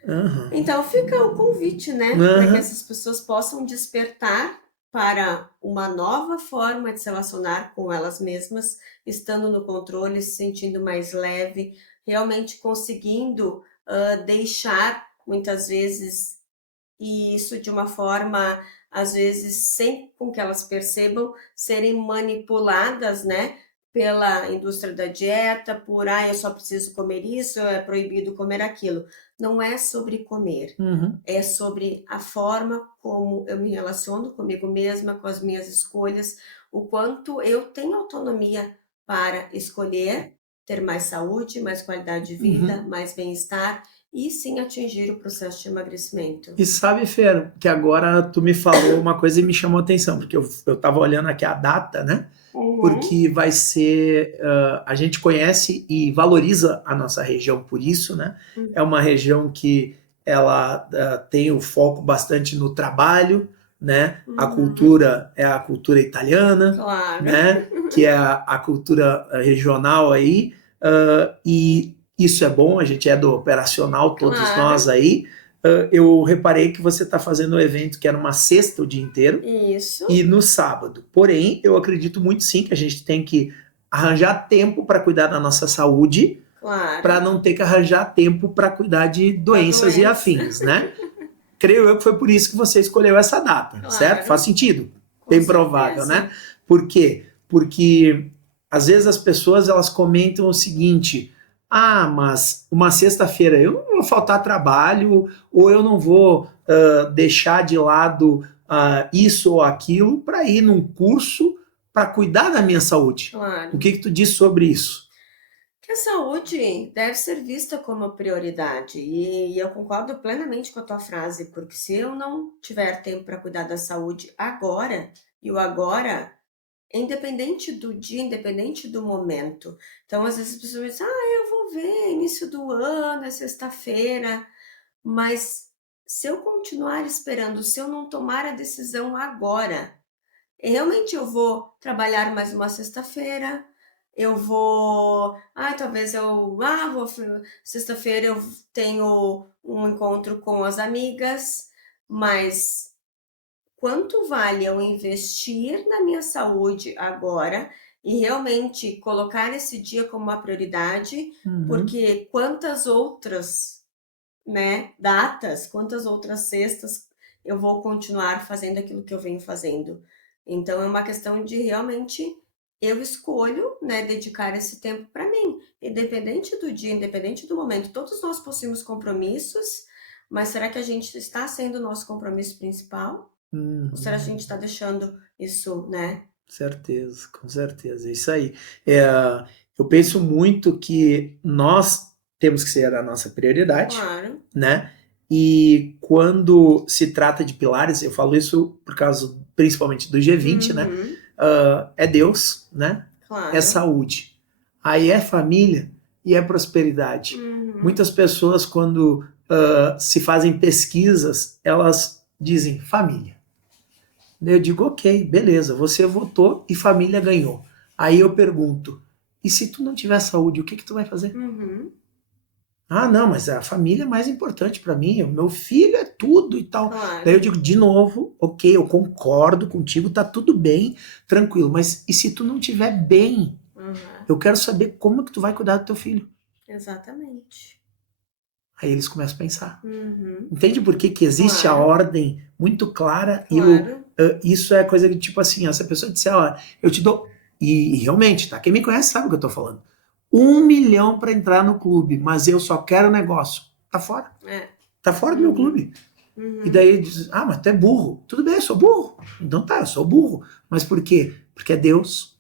Uhum. Então fica o convite, né, para que essas pessoas possam despertar para uma nova forma de se relacionar com elas mesmas, estando no controle, se sentindo mais leve, realmente conseguindo deixar muitas vezes isso de uma forma, às vezes, sem com que elas percebam, serem manipuladas, né, pela indústria da dieta, eu só preciso comer isso, é proibido comer aquilo. Não é sobre comer, é sobre a forma como eu me relaciono comigo mesma, com as minhas escolhas, o quanto eu tenho autonomia para escolher ter mais saúde, mais qualidade de vida, mais bem-estar e sim atingir o processo de emagrecimento. E sabe, Fer, que agora tu me falou uma coisa e me chamou a atenção, porque eu tava olhando aqui a data, né? Porque vai ser, a gente conhece e valoriza a nossa região por isso, né? É uma região que ela tem o foco bastante no trabalho, né? A cultura é a cultura italiana, Claro. né? Que é a cultura regional aí, e isso é bom, a gente é do operacional, todos nós aí. Eu reparei que você está fazendo um evento que é numa sexta o dia inteiro. Isso. E no sábado. Porém, eu acredito muito sim que a gente tem que arranjar tempo para cuidar da nossa saúde, para não ter que arranjar tempo para cuidar de doenças e afins, né? Creio eu que foi por isso que você escolheu essa data, certo? Faz sentido. Bem provável, né? Por quê? Porque às vezes as pessoas elas comentam o seguinte: ah, mas uma sexta-feira eu não vou faltar trabalho, ou eu não vou deixar de lado isso ou aquilo para ir num curso para cuidar da minha saúde. Claro. O que tu diz sobre isso? Que a saúde deve ser vista como prioridade e eu concordo plenamente com a tua frase, porque se eu não tiver tempo para cuidar da saúde agora, e o agora independente do dia, independente do momento. Então, às vezes as pessoas dizem, eu vou ver, início do ano, é sexta-feira, mas se eu continuar esperando, se eu não tomar a decisão agora, realmente eu vou trabalhar mais uma sexta-feira, eu vou, talvez sexta-feira eu tenho um encontro com as amigas, mas quanto vale eu investir na minha saúde agora e realmente colocar esse dia como uma prioridade, porque quantas outras, né, datas, quantas outras sextas eu vou continuar fazendo aquilo que eu venho fazendo. Então é uma questão de realmente eu escolho, né, dedicar esse tempo para mim, independente do dia, independente do momento. Todos nós possuímos compromissos, mas será que a gente está sendo o nosso compromisso principal? Ou será que a gente está deixando isso, né? Certeza, com certeza, isso aí. Eu penso muito que nós temos que ser a nossa prioridade, né? E quando se trata de pilares, eu falo isso por causa principalmente do G20, né? É Deus, né? É saúde. Aí é família e é prosperidade. Muitas pessoas, quando se fazem pesquisas, elas dizem família. Eu digo, ok, beleza, você votou e família ganhou. Aí eu pergunto, e se tu não tiver saúde, o que tu vai fazer? Ah, não, mas a família é mais importante para mim, o meu filho é tudo e tal. Daí eu digo, de novo, ok, eu concordo contigo, tá tudo bem, tranquilo, mas e se tu não tiver bem? Eu quero saber como que tu vai cuidar do teu filho. Exatamente. Aí eles começam a pensar. Entende por que existe a ordem muito clara e isso é coisa que, tipo assim, essa pessoa disser, ó, eu te dou, e realmente, tá? Quem me conhece sabe o que eu tô falando. 1 milhão para entrar no clube, mas eu só quero negócio. Tá fora. Tá fora do meu clube. E daí diz, mas tu é burro. Tudo bem, eu sou burro. Então tá, eu sou burro. Mas por quê? Porque é Deus,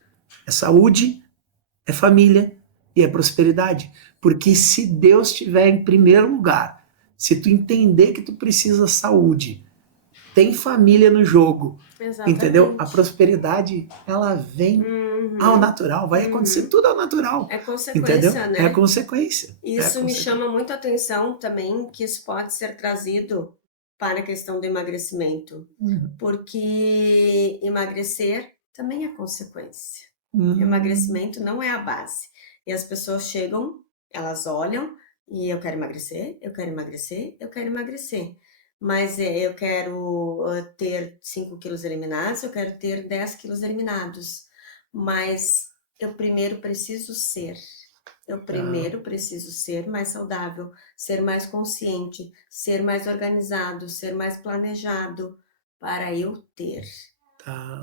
é saúde, é família e é prosperidade. Porque se Deus estiver em primeiro lugar, se tu entender que tu precisa saúde, tem família no jogo, entendeu? A Exatamente. prosperidade, ela vem ao natural, vai acontecer tudo ao natural, É entendeu? consequência, É a né? consequência. Isso me chama muito a atenção também, que isso pode ser trazido para a questão do emagrecimento, porque emagrecer também é consequência. Emagrecimento não é a base. E as pessoas chegam, elas olham e eu quero emagrecer, eu quero emagrecer, eu quero emagrecer. Mas eu quero ter 5 quilos eliminados, eu quero ter 10 quilos eliminados. Mas eu primeiro preciso ser. Eu primeiro preciso ser mais saudável, ser mais consciente, ser mais organizado, ser mais planejado para eu ter.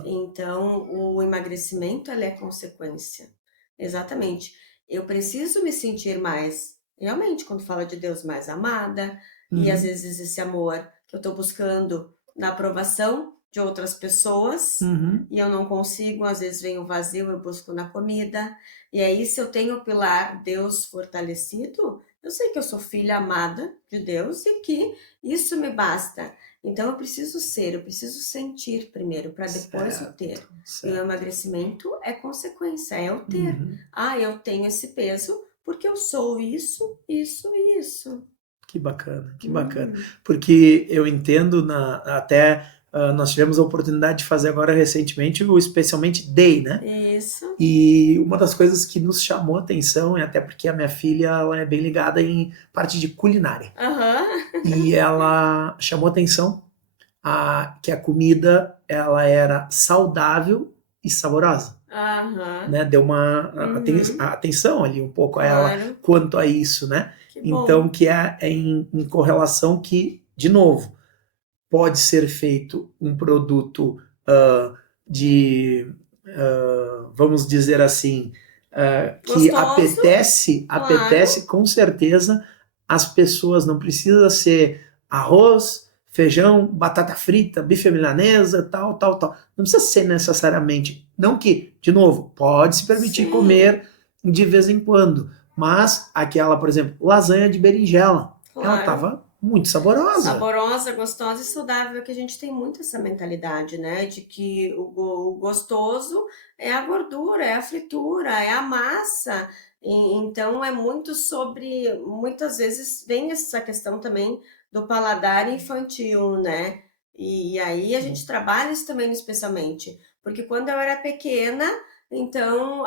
Então, o emagrecimento ele é consequência. Exatamente. Eu preciso me sentir mais, realmente, quando fala de Deus, mais amada. E às vezes esse amor que eu estou buscando na aprovação de outras pessoas e eu não consigo, às vezes vem o vazio, eu busco na comida. E aí, se eu tenho o pilar Deus fortalecido, eu sei que eu sou filha amada de Deus e que isso me basta. Então, eu preciso ser, eu preciso sentir primeiro, para depois eu ter. E o emagrecimento é consequência, é eu ter. Eu tenho esse peso porque eu sou isso, isso e isso. Que bacana, que bacana. Porque eu entendo, nós tivemos a oportunidade de fazer agora recentemente o Especialmente Day, né? Isso. E uma das coisas que nos chamou a atenção, e até porque a minha filha ela é bem ligada em parte de culinária. E ela chamou a atenção que a comida ela era saudável e saborosa. Né? Deu uma atenção ali um pouco a ela quanto a isso, né? Então, que é em correlação que, de novo, pode ser feito um produto vamos dizer assim, que gostoso, apetece com certeza as pessoas. Não precisa ser arroz, feijão, batata frita, bife à milanesa, tal. Não precisa ser necessariamente. Não que, de novo, pode se permitir comer de vez em quando. Mas aquela, por exemplo, lasanha de berinjela, ela estava muito saborosa. Saborosa, gostosa e saudável, que a gente tem muito essa mentalidade, né? De que o gostoso é a gordura, é a fritura, é a massa. Então é muito sobre, muitas vezes vem essa questão também do paladar infantil, né? E aí a gente trabalha isso também especialmente, porque quando eu era pequena, então,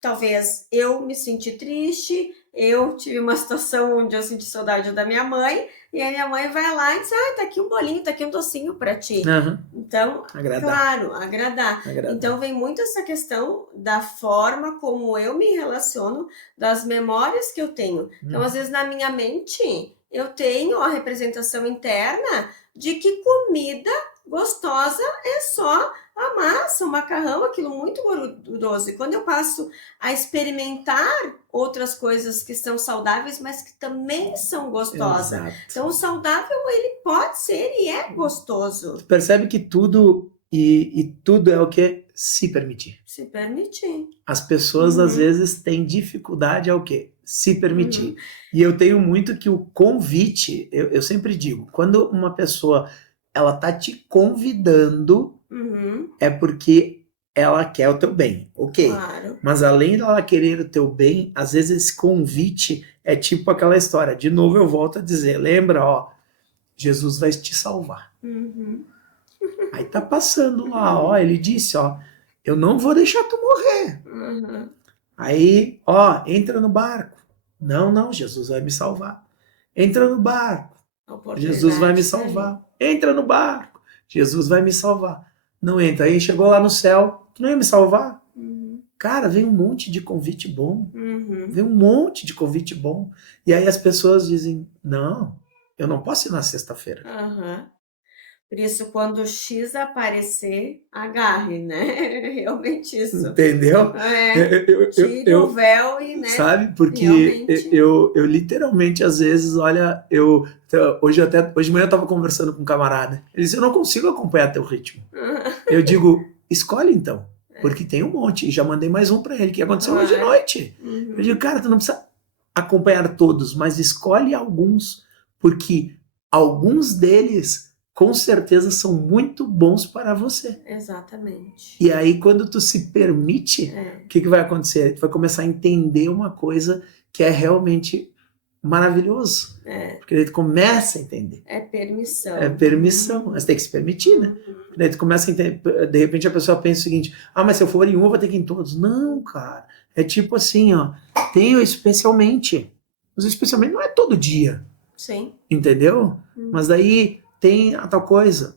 talvez eu me senti triste, eu tive uma situação onde eu senti saudade da minha mãe, e a minha mãe vai lá e diz, tá aqui um bolinho, tá aqui um docinho para ti. Então, claro, agradar. Então vem muito essa questão da forma como eu me relaciono, das memórias que eu tenho. Então, às vezes, na minha mente, eu tenho a representação interna de que comida gostosa é só a massa, o macarrão, aquilo muito gorduroso. E quando eu passo a experimentar outras coisas que são saudáveis, mas que também são gostosas. Então, o saudável, ele pode ser e é gostoso. Tu percebe que tudo, e tudo é o que? Se permitir. Se permitir. As pessoas, às vezes, têm dificuldade ao quê? Se permitir. E eu tenho muito que o convite, eu sempre digo, quando uma pessoa ela tá te convidando, é porque ela quer o teu bem, ok? Claro. Mas além dela querer o teu bem, às vezes esse convite é tipo aquela história. De novo eu volto a dizer, lembra, Jesus vai te salvar. Aí tá passando lá, ele disse, eu não vou deixar tu morrer. Aí, entra no barco. Não, Jesus vai me salvar. Entra no barco. Jesus vai me salvar. Entra no barco. Jesus vai me salvar. Não entra. Aí chegou lá no céu, tu não ia me salvar? Cara, vem um monte de convite bom. Vem um monte de convite bom. E aí as pessoas dizem, não, eu não posso ir na sexta-feira. Por isso, quando o X aparecer, agarre, né? É realmente isso. Entendeu? Tire o véu e, né? Sabe? Porque Realmente. eu literalmente, às vezes, olha, hoje de manhã eu estava conversando com um camarada. Ele disse, eu não consigo acompanhar teu ritmo. Eu digo, escolhe então, porque tem um monte. E já mandei mais um para ele, que aconteceu hoje à noite. Eu digo, cara, tu não precisa acompanhar todos, mas escolhe alguns, porque alguns deles com certeza são muito bons para você. Exatamente. E aí, quando tu se permite, o que vai acontecer? Tu vai começar a entender uma coisa que é realmente maravilhoso. Porque daí tu começa a entender. É permissão. É permissão. Mas tem que se permitir, né? Porque daí tu começa a entender. De repente a pessoa pensa o seguinte: ah, mas se eu for em um, eu vou ter que ir em todos. Não, cara. É tipo assim, ó. Tenho especialmente. Mas especialmente não é todo dia. Sim. Entendeu? Mas daí tem a tal coisa.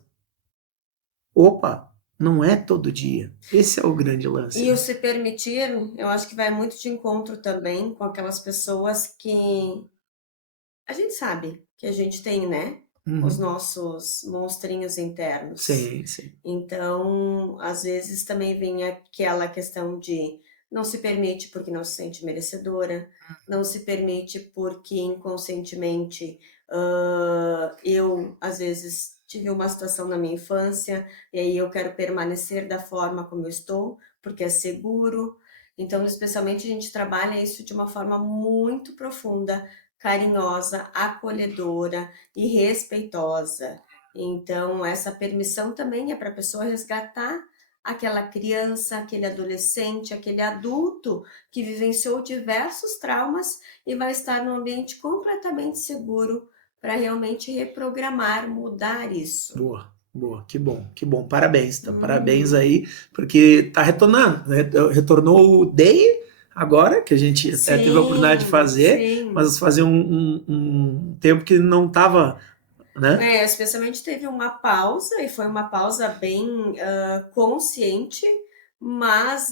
Opa, não é todo dia. Esse é o grande lance. E o se permitir, eu acho que vai muito de encontro também com aquelas pessoas que a gente sabe que a gente tem, né? Os nossos monstrinhos internos. Sim, sim. Então, às vezes também vem aquela questão de não se permite porque não se sente merecedora, não se permite porque inconscientemente eu, às vezes, tive uma situação na minha infância e aí eu quero permanecer da forma como eu estou, porque é seguro. Então, especialmente, a gente trabalha isso de uma forma muito profunda, carinhosa, acolhedora e respeitosa. Então, essa permissão também é para a pessoa resgatar aquela criança, aquele adolescente, aquele adulto que vivenciou diversos traumas e vai estar num ambiente completamente seguro para realmente reprogramar, mudar isso. Boa, boa, que bom, que bom. Parabéns, então, parabéns aí, porque tá retornando, né? Retornou o Day agora, que a gente até teve a oportunidade de fazer, mas fazia um tempo que não tava, né? Especialmente teve uma pausa, e foi uma pausa bem consciente, mas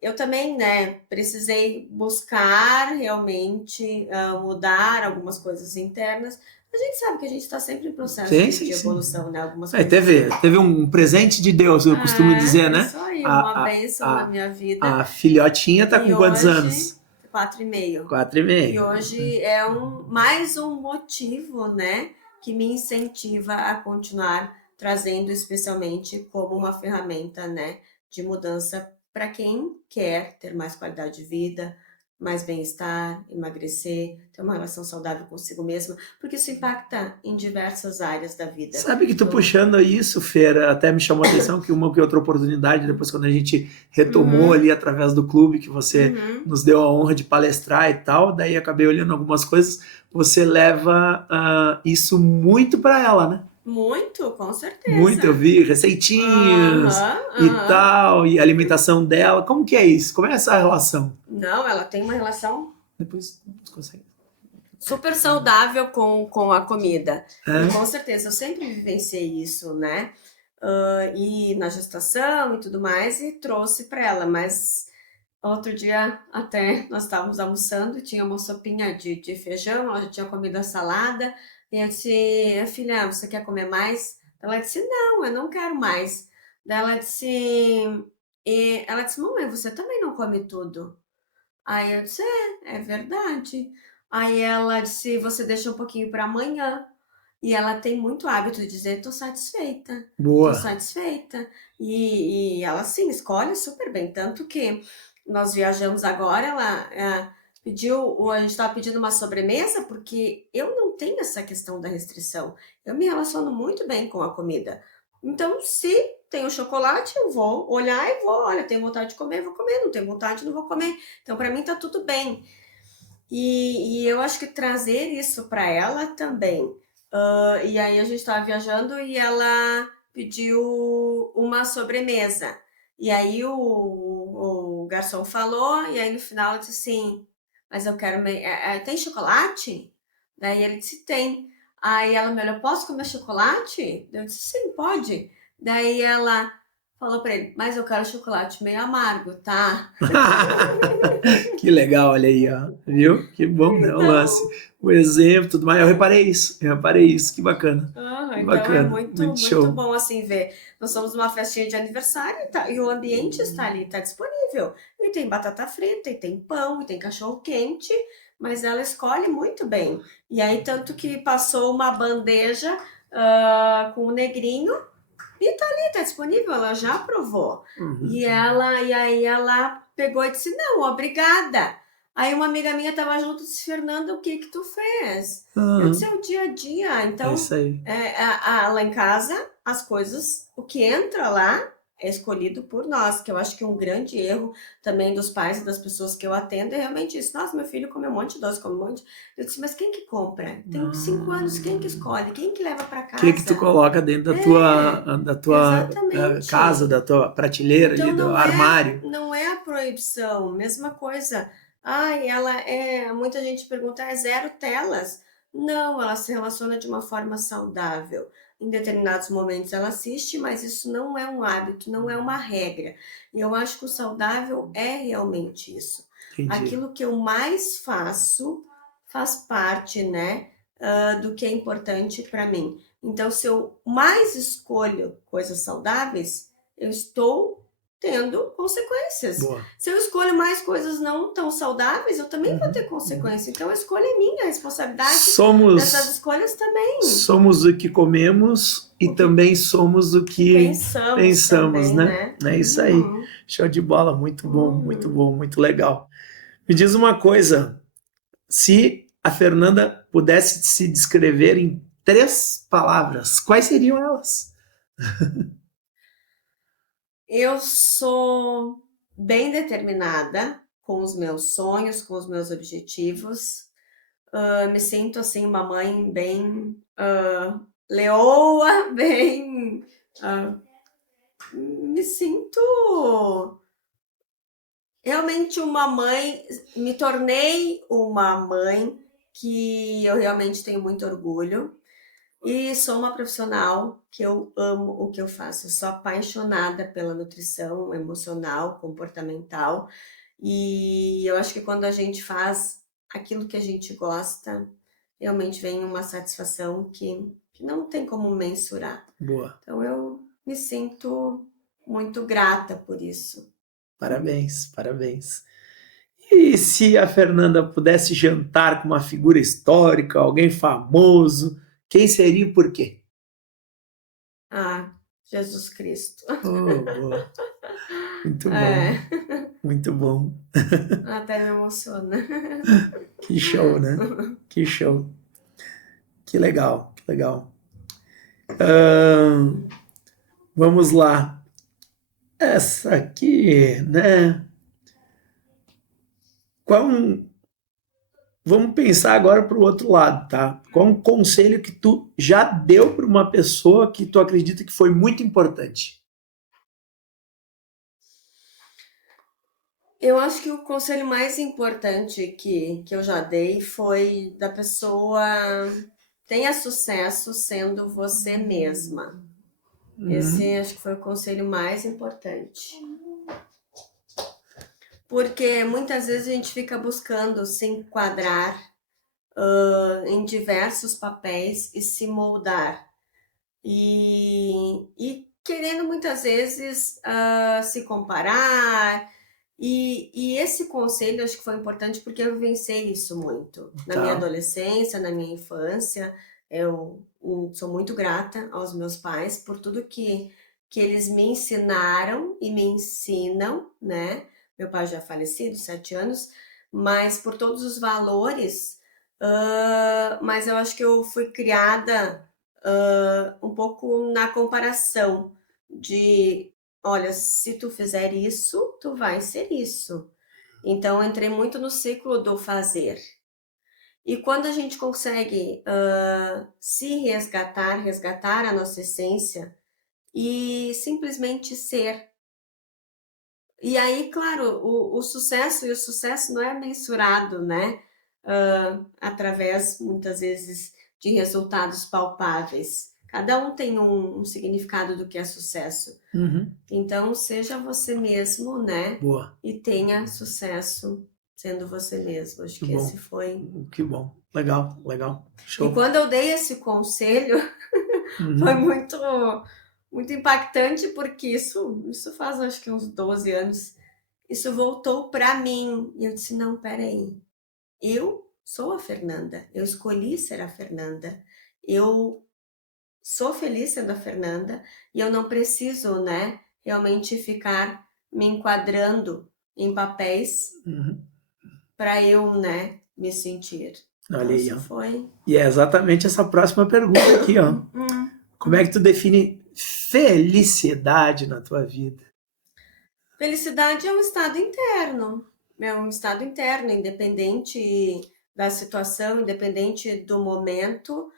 eu também, né, precisei buscar realmente mudar algumas coisas internas. A gente sabe que a gente está sempre em processo de evolução, né? Algumas coisas. Teve um presente de Deus, eu costumo dizer, né? Isso aí, uma bênção na minha vida. A filhotinha tá com quantos anos? 4,5. 4,5. E hoje é mais um motivo, né, que me incentiva a continuar trazendo especialmente como uma ferramenta, né, de mudança para quem quer ter mais qualidade de vida, mais bem-estar, emagrecer, ter uma relação saudável consigo mesma, porque isso impacta em diversas áreas da vida. Sabe que tu puxando isso, Fer, até me chamou a atenção que uma que outra oportunidade, depois quando a gente retomou ali através do clube, que você nos deu a honra de palestrar e tal, daí acabei olhando algumas coisas, você leva isso muito para ela, né? Muito, com certeza. Muito, eu vi receitinhas e tal, e a alimentação dela. Como que é isso? Como é essa relação? Não, ela tem uma relação depois você consegue super saudável com a comida. E com certeza, eu sempre vivenciei isso, né? E na gestação e tudo mais, e trouxe para ela. Mas outro dia, até nós estávamos almoçando, tinha uma sopinha de feijão, ela já tinha comido a salada. E eu disse, filha, você quer comer mais? Ela disse, não, eu não quero mais. Daí ela disse, mamãe, você também não come tudo. Aí eu disse, é verdade. Aí ela disse, você deixa um pouquinho para amanhã. E ela tem muito hábito de dizer, tô satisfeita. Boa. Tô satisfeita. E ela, sim, escolhe super bem. Tanto que nós viajamos agora, ela pediu, a gente estava pedindo uma sobremesa, porque eu não tenho essa questão da restrição. Eu me relaciono muito bem com a comida. Então, se tem o chocolate, eu vou olhar e vou, olha, tenho vontade de comer, vou comer, não tenho vontade, não vou comer. Então, para mim, tá tudo bem. E eu acho que trazer isso para ela também. E aí a gente estava viajando e ela pediu uma sobremesa. E aí o garçom falou, e aí no final ela disse assim, mas eu quero... tem chocolate? Daí ele disse, tem. Aí ela me olhou, posso comer chocolate? Eu disse, sim, pode. Daí ela falou para ele, mas eu quero chocolate meio amargo, tá? Que legal, olha aí, ó. Viu? Que bom, né? O lance, Então, o exemplo, tudo mais. Eu reparei isso, que bacana. Que então é bacana, muito, muito muito show. bom assim ver. Nós somos numa festinha de aniversário e o ambiente está ali, está disponível. E tem batata frita, e tem pão, e tem cachorro quente, mas ela escolhe muito bem. E aí, tanto que passou uma bandeja com o negrinho e tá ali, tá disponível, ela já provou. Uhum. E aí ela pegou e disse, não, obrigada. Aí uma amiga minha tava junto e disse, Fernanda, o que que tu fez? Eu disse, Uhum. é o dia a dia. É Então, isso aí. lá em casa, as coisas, o que entra lá é escolhido por nós, que eu acho que um grande erro também dos pais e das pessoas que eu atendo é realmente isso. Nossa, meu filho come um monte de doce, come um monte. Eu disse, mas quem que compra? Tem 5 anos, quem que escolhe? Quem que leva para O que que tu casa? coloca dentro É, da tua casa, exatamente. da tua prateleira ali, Então do armário? não é a proibição, mesma coisa. Ai, muita gente pergunta, é zero telas? Não, ela se relaciona de uma forma saudável. Em determinados momentos ela assiste, mas isso não é um hábito, não é uma regra. E eu acho que o saudável é realmente isso. Entendi. Aquilo que eu mais faço faz parte, né, do que é importante para mim. Então, se eu mais escolho coisas saudáveis, eu estou tendo consequências. Boa. Se eu escolho mais coisas não tão saudáveis, eu também vou ter Uhum. consequência. Então a escolha é minha, a responsabilidade dessas Somos escolhas também. somos o que comemos e O que, também somos o que que pensamos pensamos, também, né? né? É isso aí. Show de bola, muito Uhum. bom, muito legal. Me diz uma coisa, se a Fernanda pudesse se descrever em 3 palavras, quais seriam elas? Eu sou bem determinada com os meus sonhos, com os meus objetivos. Me sinto assim uma mãe bem leoa, bem. ah, Me sinto realmente uma mãe, me tornei uma mãe que eu realmente tenho muito orgulho e sou uma profissional que eu amo o que eu faço. Eu sou apaixonada pela nutrição emocional, comportamental e eu acho que quando a gente faz aquilo que a gente gosta, realmente vem uma satisfação que não tem como mensurar. Boa. Então eu me sinto muito grata por isso. Parabéns, parabéns. E se a Fernanda pudesse jantar com uma figura histórica, alguém famoso, quem seria e por quê? Ah, Jesus Cristo. Oh, boa. Muito bom, É, muito bom. até me emociona. Que show, né? Que show. Que legal, que legal. Ahn, vamos lá. Essa aqui, né? Qual um, vamos pensar agora para o outro lado, tá? Qual um conselho que tu já deu para uma pessoa que tu acredita que foi muito importante? Eu acho que o conselho mais importante que eu já dei foi da pessoa tenha sucesso sendo você mesma. Esse acho que foi o conselho mais importante. Porque muitas vezes a gente fica buscando se enquadrar em diversos papéis e se moldar. E querendo muitas vezes se comparar. E esse conselho acho que foi importante porque eu vivenciei isso muito. Na minha Tá. adolescência, na minha infância, eu sou muito grata aos meus pais por tudo que eles me ensinaram e me ensinam, né? Meu pai já é falecido, 7 anos, mas por todos os valores. Mas eu acho que eu fui criada um pouco na comparação de, olha, se tu fizer isso, tu vai ser isso. Então, eu entrei muito no ciclo do fazer. E quando a gente consegue se resgatar, resgatar a nossa essência e simplesmente ser. E aí, claro, o sucesso, e o sucesso não é mensurado, né? Através, muitas vezes, de resultados palpáveis. Cada um tem um significado do que é sucesso. Uhum. Então, seja você mesmo, né? Boa. E tenha sucesso sendo você mesmo. Acho Que que esse bom. foi. Que bom. Legal, legal. E Show. quando eu dei esse conselho, foi Uhum. muito impactante, porque isso faz acho que uns 12 anos. Isso voltou para mim. E eu disse: não, peraí. Eu sou a Fernanda. Eu escolhi ser a Fernanda. Eu sou feliz sendo a Fernanda e eu não preciso, né, realmente ficar me enquadrando em papéis Uhum. para eu, né, me sentir. Olha Então, aí, isso ó. foi. E é exatamente essa próxima pergunta aqui, ó. Como é que tu define felicidade na tua vida? Felicidade é um estado interno. É um estado interno, independente da situação, independente do momento.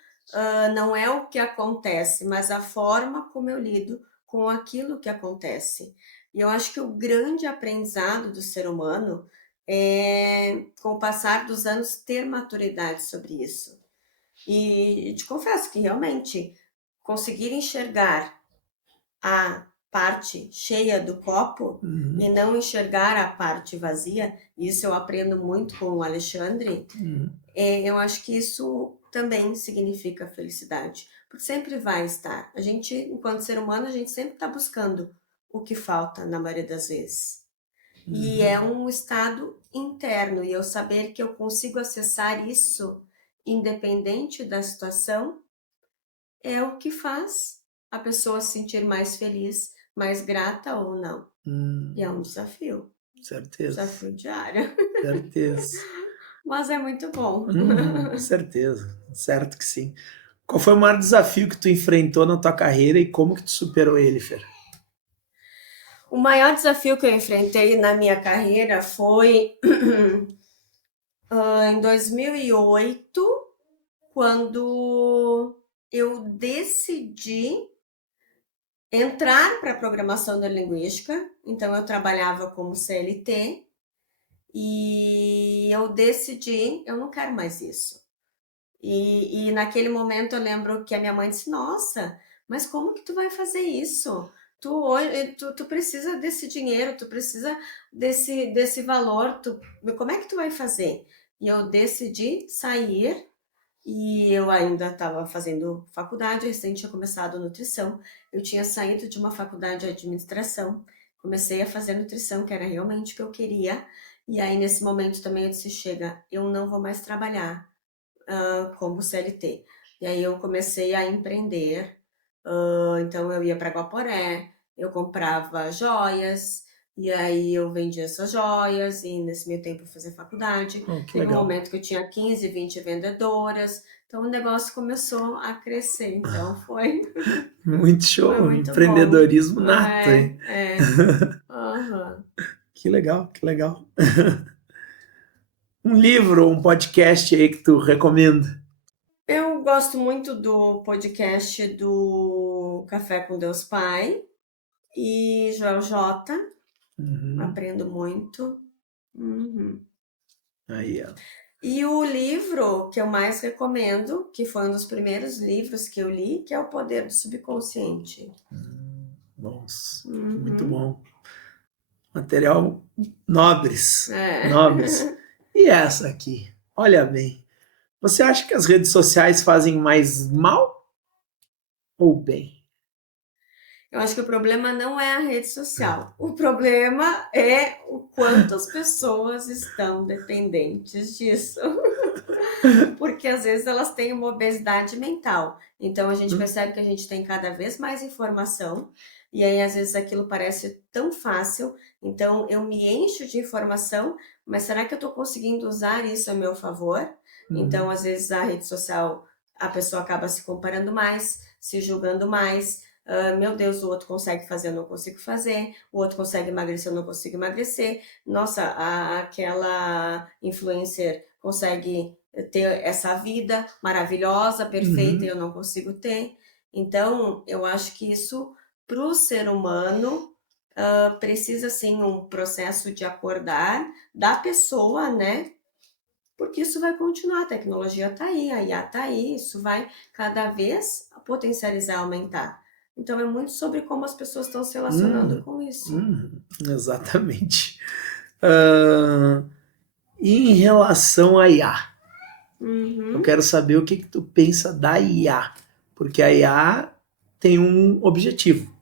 Não é o que acontece, mas a forma como eu lido com aquilo que acontece. E eu acho que o grande aprendizado do ser humano é, com o passar dos anos, ter maturidade sobre isso. E te confesso que realmente conseguir enxergar a parte cheia do copo e Uhum. não enxergar a parte vazia, isso eu aprendo muito com o Alexandre, Uhum. eu acho que isso também significa felicidade, porque sempre vai estar. A gente, enquanto ser humano, a gente sempre está buscando o que falta na maioria das vezes. E é um estado interno, e eu saber que eu consigo acessar isso independente da situação, é o que faz a pessoa se sentir mais feliz, mais grata ou não. E é um desafio Certeza, diário, certeza. mas é muito bom. Certeza, certo que sim. Qual foi o maior desafio que tu enfrentou na tua carreira e como que tu superou ele, Fer? O maior desafio que eu enfrentei na minha carreira foi em 2008, quando eu decidi entrar para a programação neurolinguística. Então, eu trabalhava como CLT e eu decidi, eu não quero mais isso. E naquele momento eu lembro que a minha mãe disse: nossa, mas como que tu vai fazer isso? Tu precisa desse dinheiro, tu precisa desse valor, como é que tu vai fazer? E eu decidi sair, e eu ainda estava fazendo faculdade, recente tinha começado nutrição. Eu tinha saído de uma faculdade de administração, comecei a fazer nutrição, que era realmente o que eu queria. E aí, nesse momento também, eu disse: chega, eu não vou mais trabalhar como CLT. E aí eu comecei a empreender. Então eu ia para Guaporé, eu comprava joias, e aí eu vendia essas joias, e nesse meio tempo eu fazia faculdade. Oh, que Teve um legal. momento que eu tinha 15, 20 vendedoras, então o negócio começou a crescer. Então foi, Muito foi show, muito bom. empreendedorismo nato, hein? Aham. Que legal, que legal. Um livro ou um podcast aí que tu recomenda? Eu gosto muito do podcast do Café com Deus Pai e Joel J. Uhum. Aprendo muito. Uhum. Aí, ó. E o livro que eu mais recomendo, que foi um dos primeiros livros que eu li, que é O Poder do Subconsciente. Bons. Muito Uhum. bom. Material nobres, É. nobres. E essa aqui? Olha bem. Você acha que as redes sociais fazem mais mal ou bem? Eu acho que o problema não é a rede social. O problema é o quanto as pessoas estão dependentes disso. Porque às vezes elas têm uma obesidade mental. Então a gente percebe que a gente tem cada vez mais informação, e aí às vezes aquilo parece tão fácil. Então eu me encho de informação, mas será que eu estou conseguindo usar isso a meu favor? Então às vezes a rede social, a pessoa acaba se comparando mais, se julgando mais. Meu Deus, o outro consegue fazer, eu não consigo fazer. O outro consegue emagrecer, eu não consigo emagrecer. Nossa, aquela influencer consegue ter essa vida maravilhosa, perfeita, e eu não consigo ter. Então, eu acho que isso, para o ser humano, precisa sim um processo de acordar da pessoa, né? Porque isso vai continuar, a tecnologia está aí, a IA está aí, isso vai cada vez, potencializar, aumentar. Então é muito sobre como as pessoas estão se relacionando com isso. Exatamente. E em relação à IA, eu quero saber o que tu pensa da IA, porque a IA tem um objetivo.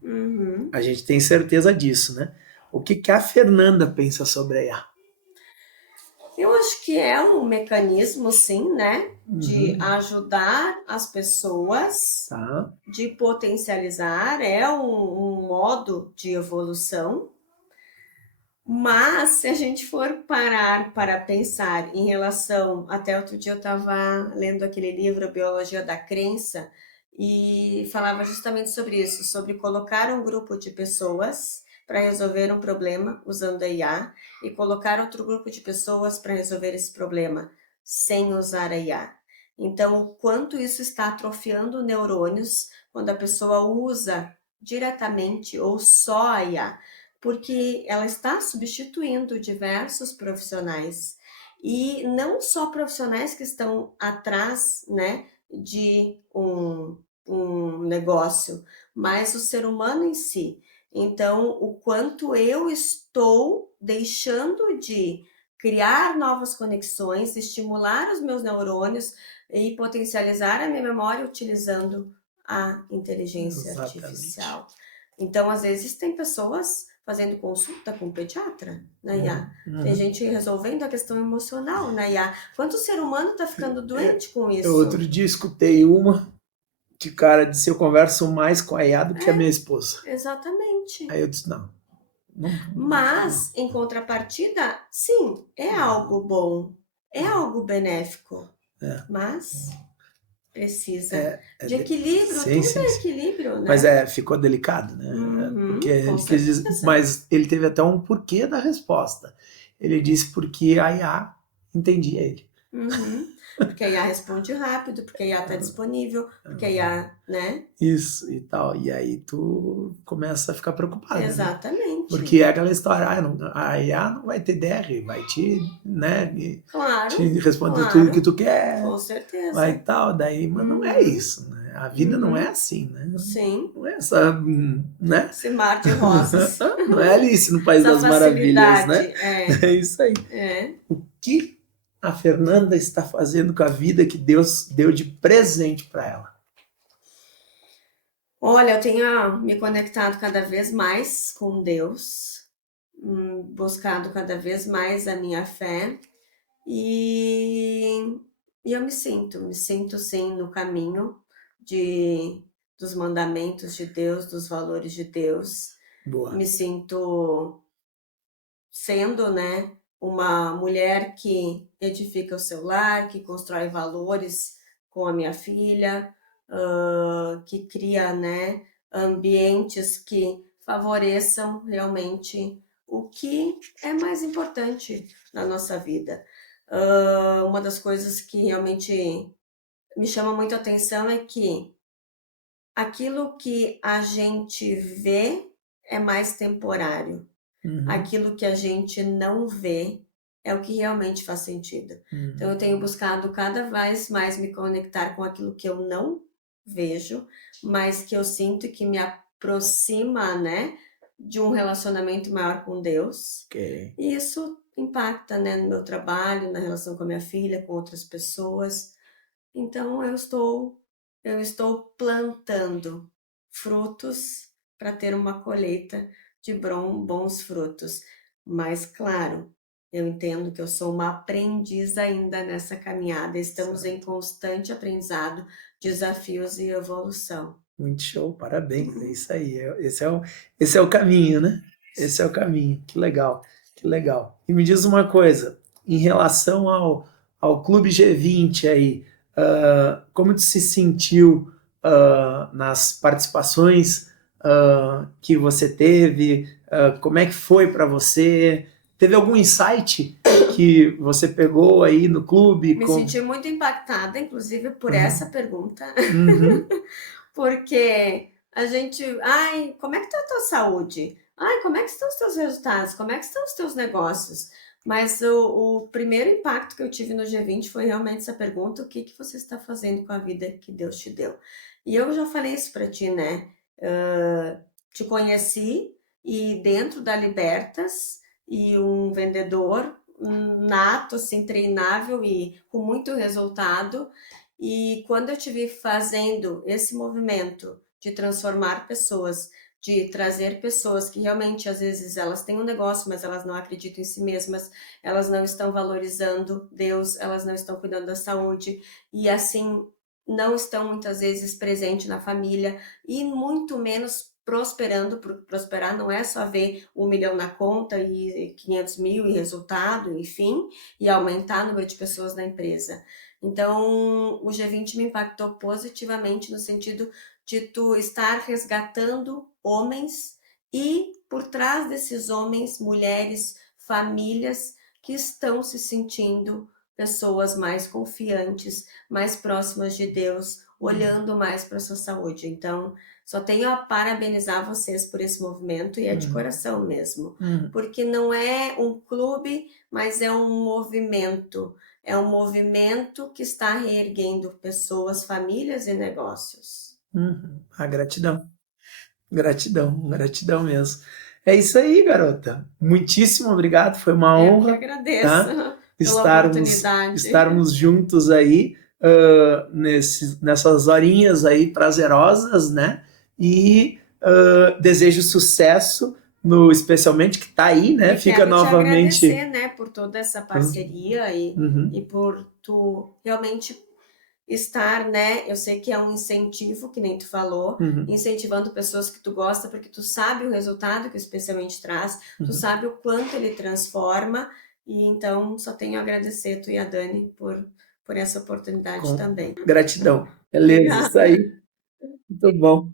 A gente tem certeza disso, né? O que a Fernanda pensa sobre a IA? Eu acho que é um mecanismo, sim, né? De ajudar as pessoas, Tá. de potencializar, é um modo de evolução. Mas se a gente for parar para pensar em relação, até outro dia eu estava lendo aquele livro Biologia da Crença e falava justamente sobre isso, sobre colocar um grupo de pessoas para resolver um problema usando a IA e colocar outro grupo de pessoas para resolver esse problema sem usar a IA. Então, o quanto isso está atrofiando neurônios quando a pessoa usa diretamente ou só a IA, porque ela está substituindo diversos profissionais e não só profissionais que estão atrás, né, de um negócio, mas o ser humano em si. Então, o quanto eu estou deixando de criar novas conexões, estimular os meus neurônios e potencializar a minha memória utilizando a inteligência artificial. Então, às vezes, tem pessoas fazendo consulta com o pediatra na IA. Tem gente resolvendo a questão emocional na IA. Quanto ser humano está ficando doente com isso? Eu outro dia escutei uma que o cara disse: eu converso mais com a IA do que a minha esposa. Exatamente. Aí eu disse: não. Mas, em contrapartida, sim, é algo bom, é algo benéfico. Mas precisa de equilíbrio, tudo é equilíbrio, né? Mas ficou delicado, né? Porque ele quis dizer, mas ele teve até um porquê da resposta. Ele disse porque a IA entendia ele. Porque a IA responde rápido, porque a IA está disponível, porque a IA, né? Isso e tal. E aí tu começa a ficar preocupado. Exatamente. Né? Porque é aquela história, a IA não vai ter DR, vai te, né? Claro. Te responder tudo que tu quer. Com certeza. Vai tal, daí, mas não é isso, né? A vida não é assim, né? Sim. Não é essa, né? Esse mar de rosas. Não é Alice no País das Maravilhas, né? É isso aí. O que a Fernanda está fazendo com a vida que Deus deu de presente para ela? Olha, eu tenho me conectado cada vez mais com Deus, buscado cada vez mais a minha fé e eu me sinto sim no caminho dos mandamentos de Deus, dos valores de Deus. Boa. Me sinto sendo, né, uma mulher que edifica o seu lar, que constrói valores com a minha filha, que cria, né, ambientes que favoreçam realmente o que é mais importante na nossa vida. Uma das coisas que realmente me chama muito a atenção é que aquilo que a gente vê é mais temporário. Aquilo que a gente não vê é o que realmente faz sentido. Então, eu tenho buscado cada vez mais me conectar com aquilo que eu não vejo, mas que eu sinto que me aproxima, né, de um relacionamento maior com Deus. E isso impacta, né, no meu trabalho, na relação com a minha filha, com outras pessoas. Então, eu estou plantando frutos para ter uma colheita de bons frutos. Mas, claro, eu entendo que eu sou uma aprendiz ainda nessa caminhada. Estamos em constante aprendizado, desafios e evolução. Muito show, parabéns, é isso aí. Esse é o caminho, né? Esse é o caminho. Que legal, que legal. E me diz uma coisa, em relação ao Clube G20 aí, como tu se sentiu nas participações que você teve? Como é que foi para você? Teve algum insight que você pegou aí no clube? Me senti muito impactada, inclusive, por essa pergunta. Porque a gente... Ai, como é que está a tua saúde? Ai, como é que estão os teus resultados? Como é que estão os teus negócios? Mas o primeiro impacto que eu tive no G20 foi realmente essa pergunta: o que que você está fazendo com a vida que Deus te deu? E eu já falei isso para ti, né? Te conheci e dentro da Libertas e um vendedor nato, assim, treinável e com muito resultado. E quando eu te vi fazendo esse movimento de transformar pessoas, de trazer pessoas que realmente, às vezes, elas têm um negócio, mas elas não acreditam em si mesmas, elas não estão valorizando Deus, elas não estão cuidando da saúde, e assim, não estão muitas vezes presentes na família, e muito menos prosperando. Prosperar não é só ver 1 milhão na conta e 500 mil e resultado, enfim, e aumentar o número de pessoas na empresa. Então, o G20 me impactou positivamente no sentido de tu estar resgatando homens e por trás desses homens, mulheres, famílias que estão se sentindo pessoas mais confiantes, mais próximas de Deus, olhando mais para a sua saúde. Então, só tenho a parabenizar vocês por esse movimento e é de coração mesmo, porque não é um clube, mas é um movimento. É um movimento que está reerguendo pessoas, famílias e negócios. A gratidão. Gratidão, gratidão mesmo. É isso aí, garota. Muitíssimo obrigado, foi uma Eu que honra, agradeço tá? pela Estarmos, oportunidade. estarmos juntos aí, nessas horinhas aí prazerosas, né? E desejo sucesso no especialmente que tá aí, né? E Fica quero te agradecer, novamente. né, por toda essa parceria e por tu realmente estar, né? Eu sei que é um incentivo, que nem tu falou, incentivando pessoas que tu gosta, porque tu sabe o resultado que o especialmente traz, tu sabe o quanto ele transforma, e então só tenho a agradecer tu e a Dani por essa oportunidade também. Gratidão. Beleza, isso aí. Muito bom.